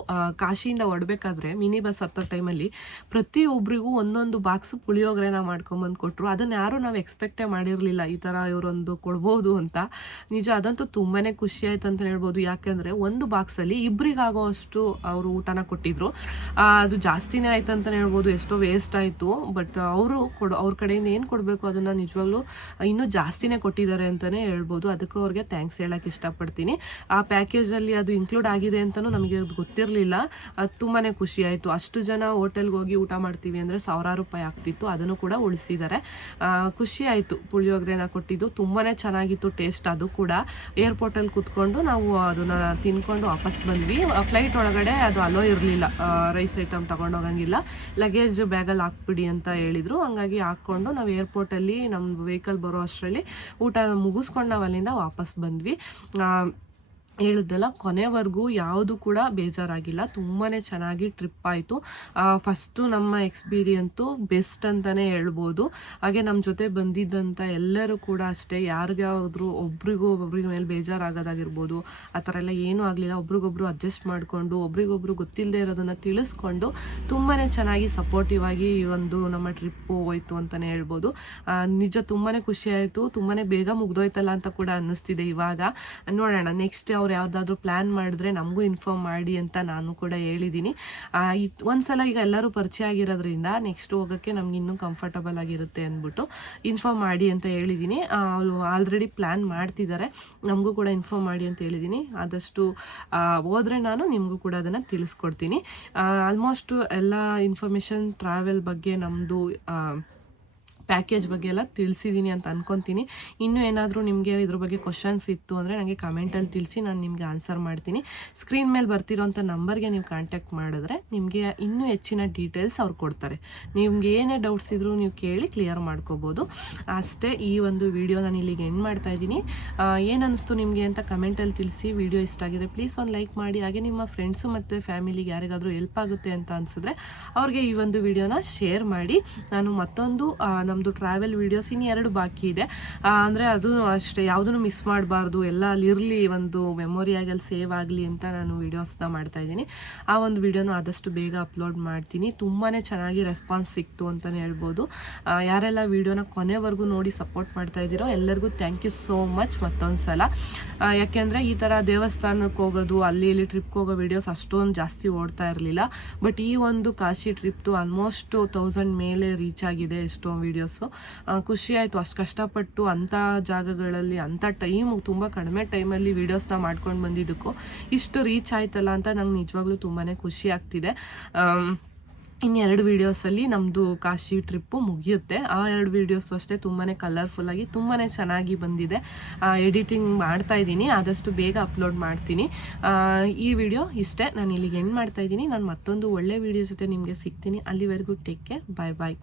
ಕಾಶಿಯಿಂದ ಹೊಡ್ಬೇಕಾದ್ರೆ ಮಿನಿ ಬಸ್ ಹತ್ತೋ ಟೈಮಲ್ಲಿ ಪ್ರತಿಯೊಬ್ಬರಿಗೂ ಒಂದೊಂದು ಬಾಕ್ಸ್ ಪುಳಿಯೋಗರೆನ ಮಾಡ್ಕೊಂಬಂದು ಕೊಟ್ಟರು ಅದನ್ನು ಯಾರೂ ನಾವು ಎಕ್ಸ್ಪೆಕ್ಟೇ ಮಾಡಿರಲಿಲ್ಲ, ಈ ಥರ ಇವರೊಂದು ಕೊಡ್ಬೋದು ಅಂತ. ನಿಜ, ಅದಂತೂ ತುಂಬಾ ಖುಷಿ ಆಯ್ತು ಅಂತ ಹೇಳ್ಬೋದು. ಯಾಕೆಂದರೆ ಒಂದು ಬಾಕ್ಸಲ್ಲಿ ಇಬ್ಬರಿಗಾಗೋ ಅಷ್ಟು ಅವರು ಊಟನ ಕೊಟ್ಟಿದ್ರು. ಅದು ಜಾಸ್ತಿನೇ ಆಯ್ತು ಅಂತ ಹೇಳ್ಬೋದು. ಎಷ್ಟೋ ವೇಸ್ಟ್ ಆಯಿತು. ಬಟ್ ಅವರು ಕೊಡು, ಅವ್ರ ಕಡೆಯಿಂದ ಏನು ಕೊಡಬೇಕು ಅದನ್ನು ನಿಜವಾಗ್ಲೂ, ಇನ್ನೂ ಜಾಸ್ತಿನೇ ಕೊಟ್ಟಿದ್ದಾರೆ ಅಂತಲೇ ಹೇಳ್ಬೋದು. ಅದಕ್ಕೂ ಅವ್ರಿಗೆ ಥ್ಯಾಂಕ್ಸ್ ಹೇಳೋಕ್ಕೆ ಇಷ್ಟಪಡ್ತೀನಿ. ಆ ಪ್ಯಾಕೇಜಲ್ಲಿ ಅದು ಇನ್ಕ್ಲೂಡ್ ಆಗಿದೆ ಅಂತಲೂ ನಮಗೆ ಅದು ಗೊತ್ತಿರಲಿಲ್ಲ. ಅದು ತುಂಬಾ ಖುಷಿ ಆಯಿತು. ಅಷ್ಟು ಜನ ಹೋಟೆಲ್ಗೆ ಹೋಗಿ ಊಟ ಮಾಡ್ತೀವಿ ಅಂದರೆ ಸಾವಿರಾರು ರೂಪಾಯಿ ಆಗ್ತಿತ್ತು. ಅದನ್ನು ಕೂಡ ಉಳಿಸಿದ್ದಾರೆ ಖುಷಿ ಆಯಿತು. ಪುಳಿಯೋಗರೆನ ಕೊಟ್ಟಿದ್ದು. ತುಂಬಾ ಚೆನ್ನಾಗಿತ್ತು ಟೇಸ್ಟ್ ಅದು ಕೂಡ. ಏರ್ಪೋರ್ಟಲ್ಲಿ ಕೂತ್ಕೊಂಡು ನಾವು ಅದನ್ನು ತಿನ್ಕೊಂಡು ವಾಪಸ್ ಬಂದ್ವಿ. ಫ್ಲೈಟ್ ಒಳಗಡೆ ಅದು ಅಲೋ ಇರಲಿಲ್ಲ. Rice item ತೊಗೊಂಡೋಗಂಗಿಲ್ಲ. ಲಗೇಜ್ ಬ್ಯಾಗಲ್ಲಿ ಹಾಕ್ಬಿಡಿ ಅಂತ ಹೇಳಿದರು. ಹಂಗಾಗಿ ಹಾಕ್ಕೊಂಡು ನಾವು ಏರ್ಪೋರ್ಟಲ್ಲಿ ನಮ್ಮ ವೆಹಿಕಲ್ ಬರೋ ಅಷ್ಟರಲ್ಲಿ ಊಟ ಮುಗಿಸ್ಕೊಂಡು ನಾವು ಅಲ್ಲಿಂದ ವಾಪಸ್ ಬಂದ್ವಿ. ಹೇಳಿದ್ದೆಲ್ಲ ಕೊನೆವರೆಗೂ ಯಾವುದು ಕೂಡ ಬೇಜಾರಾಗಿಲ್ಲ. ತುಂಬಾ ಚೆನ್ನಾಗಿ ಟ್ರಿಪ್ ಆಯಿತು. ಫಸ್ಟು ನಮ್ಮ ಎಕ್ಸ್ಪೀರಿಯಂತು ಬೆಸ್ಟ್ ಅಂತಲೇ ಹೇಳ್ಬೋದು. ಹಾಗೆ ನಮ್ಮ ಜೊತೆ ಬಂದಿದ್ದಂಥ ಎಲ್ಲರೂ ಕೂಡ ಅಷ್ಟೇ. ಯಾರಿಗಾದ್ರೂ ಒಬ್ರಿಗೂ ಒಬ್ರಿಗೆ ಮೇಲೆ ಬೇಜಾರಾಗೋದಾಗಿರ್ಬೋದು. ಆ ಥರ ಎಲ್ಲ ಏನೂ ಆಗಲಿಲ್ಲ. ಒಬ್ರಿಗೊಬ್ರು ಅಡ್ಜಸ್ಟ್ ಮಾಡಿಕೊಂಡು, ಒಬ್ರಿಗೊಬ್ರು ಗೊತ್ತಿಲ್ಲದೆ ಇರೋದನ್ನು ತಿಳಿಸ್ಕೊಂಡು ತುಂಬಾ ಚೆನ್ನಾಗಿ ಸಪೋರ್ಟಿವ್ ಆಗಿ ಈ ಒಂದು ನಮ್ಮ ಟ್ರಿಪ್ಪು ಹೋಯ್ತು ಅಂತಲೇ ಹೇಳ್ಬೋದು. ನಿಜ ತುಂಬಾ ಖುಷಿ ಆಯಿತು. ತುಂಬಾ ಬೇಗ ಮುಗ್ದೋಯ್ತಲ್ಲ ಅಂತ ಕೂಡ ಅನ್ನಿಸ್ತಿದೆ ಇವಾಗ. ನೋಡೋಣ ನೆಕ್ಸ್ಟ್ ಅವ್ರು ಯಾವುದಾದ್ರೂ ಪ್ಲ್ಯಾನ್ ಮಾಡಿದ್ರೆ ನಮಗೂ ಇನ್ಫಾರ್ಮ್ ಮಾಡಿ ಅಂತ ನಾನು ಕೂಡ ಹೇಳಿದ್ದೀನಿ ಒಂದ್ಸಲ ಈಗ ಎಲ್ಲರೂ ಪರಿಚಯ ಆಗಿರೋದ್ರಿಂದ ನೆಕ್ಸ್ಟ್ ಹೋಗೋಕ್ಕೆ ನಮ್ಗೆ ಇನ್ನೂ ಕಂಫರ್ಟಬಲ್ ಆಗಿರುತ್ತೆ ಅಂದ್ಬಿಟ್ಟು ಇನ್ಫಾರ್ಮ್ ಮಾಡಿ ಅಂತ ಹೇಳಿದ್ದೀನಿ ಆಲ್ರೆಡಿ ಪ್ಲ್ಯಾನ್ ಮಾಡ್ತಿದ್ದಾರೆ. ನಮಗೂ ಕೂಡ ಇನ್ಫಾರ್ಮ್ ಮಾಡಿ ಅಂತ ಹೇಳಿದ್ದೀನಿ ಆದಷ್ಟು ಹೋದ್ರೆ ನಾನು ನಿಮಗೂ ಕೂಡ ಅದನ್ನು ತಿಳಿಸ್ಕೊಡ್ತೀನಿ. ಆಲ್ಮೋಸ್ಟ್ ಎಲ್ಲ ಇನ್ಫಾರ್ಮೇಷನ್ ಟ್ರಾವೆಲ್ ಬಗ್ಗೆ ನಮ್ಮದು ಪ್ಯಾಕೇಜ್ ಬಗ್ಗೆ ಎಲ್ಲ ತಿಳಿಸಿದ್ದೀನಿ ಅಂತ ಅಂದ್ಕೊತೀನಿ ಇನ್ನೂ ಏನಾದರೂ ನಿಮಗೆ ಇದ್ರ ಬಗ್ಗೆ ಕ್ವಶನ್ಸ್ ಇತ್ತು ಅಂದರೆ ನನಗೆ ಕಮೆಂಟಲ್ಲಿ ತಿಳಿಸಿ, ನಾನು ನಿಮಗೆ ಆನ್ಸರ್ ಮಾಡ್ತೀನಿ. ಸ್ಕ್ರೀನ್ ಮೇಲೆ ಬರ್ತಿರೋಂಥ ನಂಬರ್ಗೆ ನೀವು ಕಾಂಟ್ಯಾಕ್ಟ್ ಮಾಡಿದ್ರೆ ನಿಮಗೆ ಇನ್ನೂ ಹೆಚ್ಚಿನ ಡೀಟೇಲ್ಸ್ ಅವ್ರು ಕೊಡ್ತಾರೆ. ನಿಮ್ಗೆ ಏನೇ ಡೌಟ್ಸ್ ಇದ್ರೂ ನೀವು ಕೇಳಿ ಕ್ಲಿಯರ್ ಮಾಡ್ಕೋಬೋದು. ಅಷ್ಟೇ ಈ ಒಂದು ವಿಡಿಯೋ ನಾನು ಇಲ್ಲಿಗೆ ಎಂಡ್ ಮಾಡ್ತಾ ಇದ್ದೀನಿ. ಏನು ಅನ್ನಿಸ್ತು ನಿಮಗೆ ಅಂತ ಕಮೆಂಟಲ್ಲಿ ತಿಳಿಸಿ. ವಿಡಿಯೋ ಇಷ್ಟ ಆಗಿದೆ ಪ್ಲೀಸ್ ಒಂದು ಲೈಕ್ ಮಾಡಿ. ಹಾಗೆ ನಿಮ್ಮ ಫ್ರೆಂಡ್ಸು ಮತ್ತು ಫ್ಯಾಮಿಲಿಗೆ ಯಾರಿಗಾದರೂ ಹೆಲ್ಪ್ ಆಗುತ್ತೆ ಅಂತ ಅನಿಸಿದ್ರೆ ಅವ್ರಿಗೆ ಈ ಒಂದು ವಿಡಿಯೋನ ಶೇರ್ ಮಾಡಿ. ನಾನು ಮತ್ತೊಂದು ನಮ್ಮದು ಟ್ರಾವೆಲ್ ವೀಡಿಯೋಸ್ ಇನ್ನು ಎರಡು ಬಾಕಿ ಇದೆ. ಅಂದರೆ ಅದು ಅಷ್ಟೇ ಯಾವುದನ್ನು ಮಿಸ್ ಮಾಡಬಾರ್ದು, ಎಲ್ಲ ಅಲ್ಲಿರಲಿ ಒಂದು ಮೆಮೊರಿಯಾಗಿ ಅಲ್ಲಿ ಸೇವ್ ಆಗಲಿ ಅಂತ ನಾನು ವೀಡಿಯೋಸ್ನ ಮಾಡ್ತಾ ಇದ್ದೀನಿ. ಆ ಒಂದು ವಿಡಿಯೋನ ಆದಷ್ಟು ಬೇಗ ಅಪ್ಲೋಡ್ ಮಾಡ್ತೀನಿ. ತುಂಬಾ ಚೆನ್ನಾಗಿ ರೆಸ್ಪಾನ್ಸ್ ಸಿಕ್ತು ಅಂತಲೇ ಹೇಳ್ಬೋದು. ಯಾರೆಲ್ಲ ವಿಡಿಯೋನ ಕೊನೆವರೆಗೂ ನೋಡಿ ಸಪೋರ್ಟ್ ಮಾಡ್ತಾ ಇದ್ದೀರೋ ಎಲ್ಲರಿಗೂ ಥ್ಯಾಂಕ್ ಯು ಸೋ ಮಚ್ ಮತ್ತೊಂದು ಸಲ. ಯಾಕೆಂದರೆ ಈ ಥರ ದೇವಸ್ಥಾನಕ್ಕೆ ಹೋಗೋದು, ಅಲ್ಲಿ ಇಲ್ಲಿ ಟ್ರಿಪ್ಗೆ ಹೋಗೋ ವೀಡಿಯೋಸ್ ಅಷ್ಟೊಂದು ಜಾಸ್ತಿ ಓಡ್ತಾ ಇರಲಿಲ್ಲ. ಬಟ್ ಈ ಒಂದು ಕಾಶಿ ಟ್ರಿಪ್ದು ಆಲ್ಮೋಸ್ಟ್ ತೌಸಂಡ್ ಮೇಲೆ ರೀಚ್ ಆಗಿದೆ ಎಷ್ಟೊಂದು ವೀಡಿಯೋಸು ಖುಷಿ ಆಯಿತು. ಅಷ್ಟು ಕಷ್ಟಪಟ್ಟು ಅಂಥ ಜಾಗಗಳಲ್ಲಿ, ಅಂಥ ಟೈಮ್ ತುಂಬ ಕಡಿಮೆ ಟೈಮಲ್ಲಿ ವೀಡಿಯೋಸ್ನ ಮಾಡ್ಕೊಂಡು ಬಂದಿದ್ದಕ್ಕೂ ಇಷ್ಟು ರೀಚ್ ಆಯ್ತಲ್ಲ ಅಂತ ನಂಗೆ ನಿಜವಾಗ್ಲೂ ತುಂಬಾ ಖುಷಿ ಆಗ್ತಿದೆ. ಇನ್ನೆರಡು ಇನ್ನು ಎರಡು ವೀಡಿಯೋಸಲ್ಲಿ ನಮ್ಮದು ಕಾಶಿ ಟ್ರಿಪ್ಪು ಮುಗಿಯುತ್ತೆ. ಆ ಎರಡು ವೀಡಿಯೋಸು ಅಷ್ಟೇ ತುಂಬಾ ಕಲರ್ಫುಲ್ಲಾಗಿ ತುಂಬಾ ಚೆನ್ನಾಗಿ ಬಂದಿದೆ. ಎಡಿಟಿಂಗ್ ಮಾಡ್ತಾ ಇದ್ದೀನಿ. ಆದಷ್ಟು ಬೇಗ ಅಪ್ಲೋಡ್ ಮಾಡ್ತೀನಿ. ಈ ವಿಡಿಯೋ ಇಷ್ಟೇ. ನಾನು ಇಲ್ಲಿಗೆ ಎಂಡ್ ಮಾಡ್ತಾ ಇದ್ದೀನಿ. ನಾನು ಮತ್ತೊಂದು ಒಳ್ಳೆ ವಿಡಿಯೋ ಜೊತೆ ನಿಮಗೆ ಸಿಗ್ತೀನಿ. ಅಲ್ಲಿವರೆಗೂ ಟೇಕ್ ಕೇರ್ ಬಾಯ್ ಬಾಯ್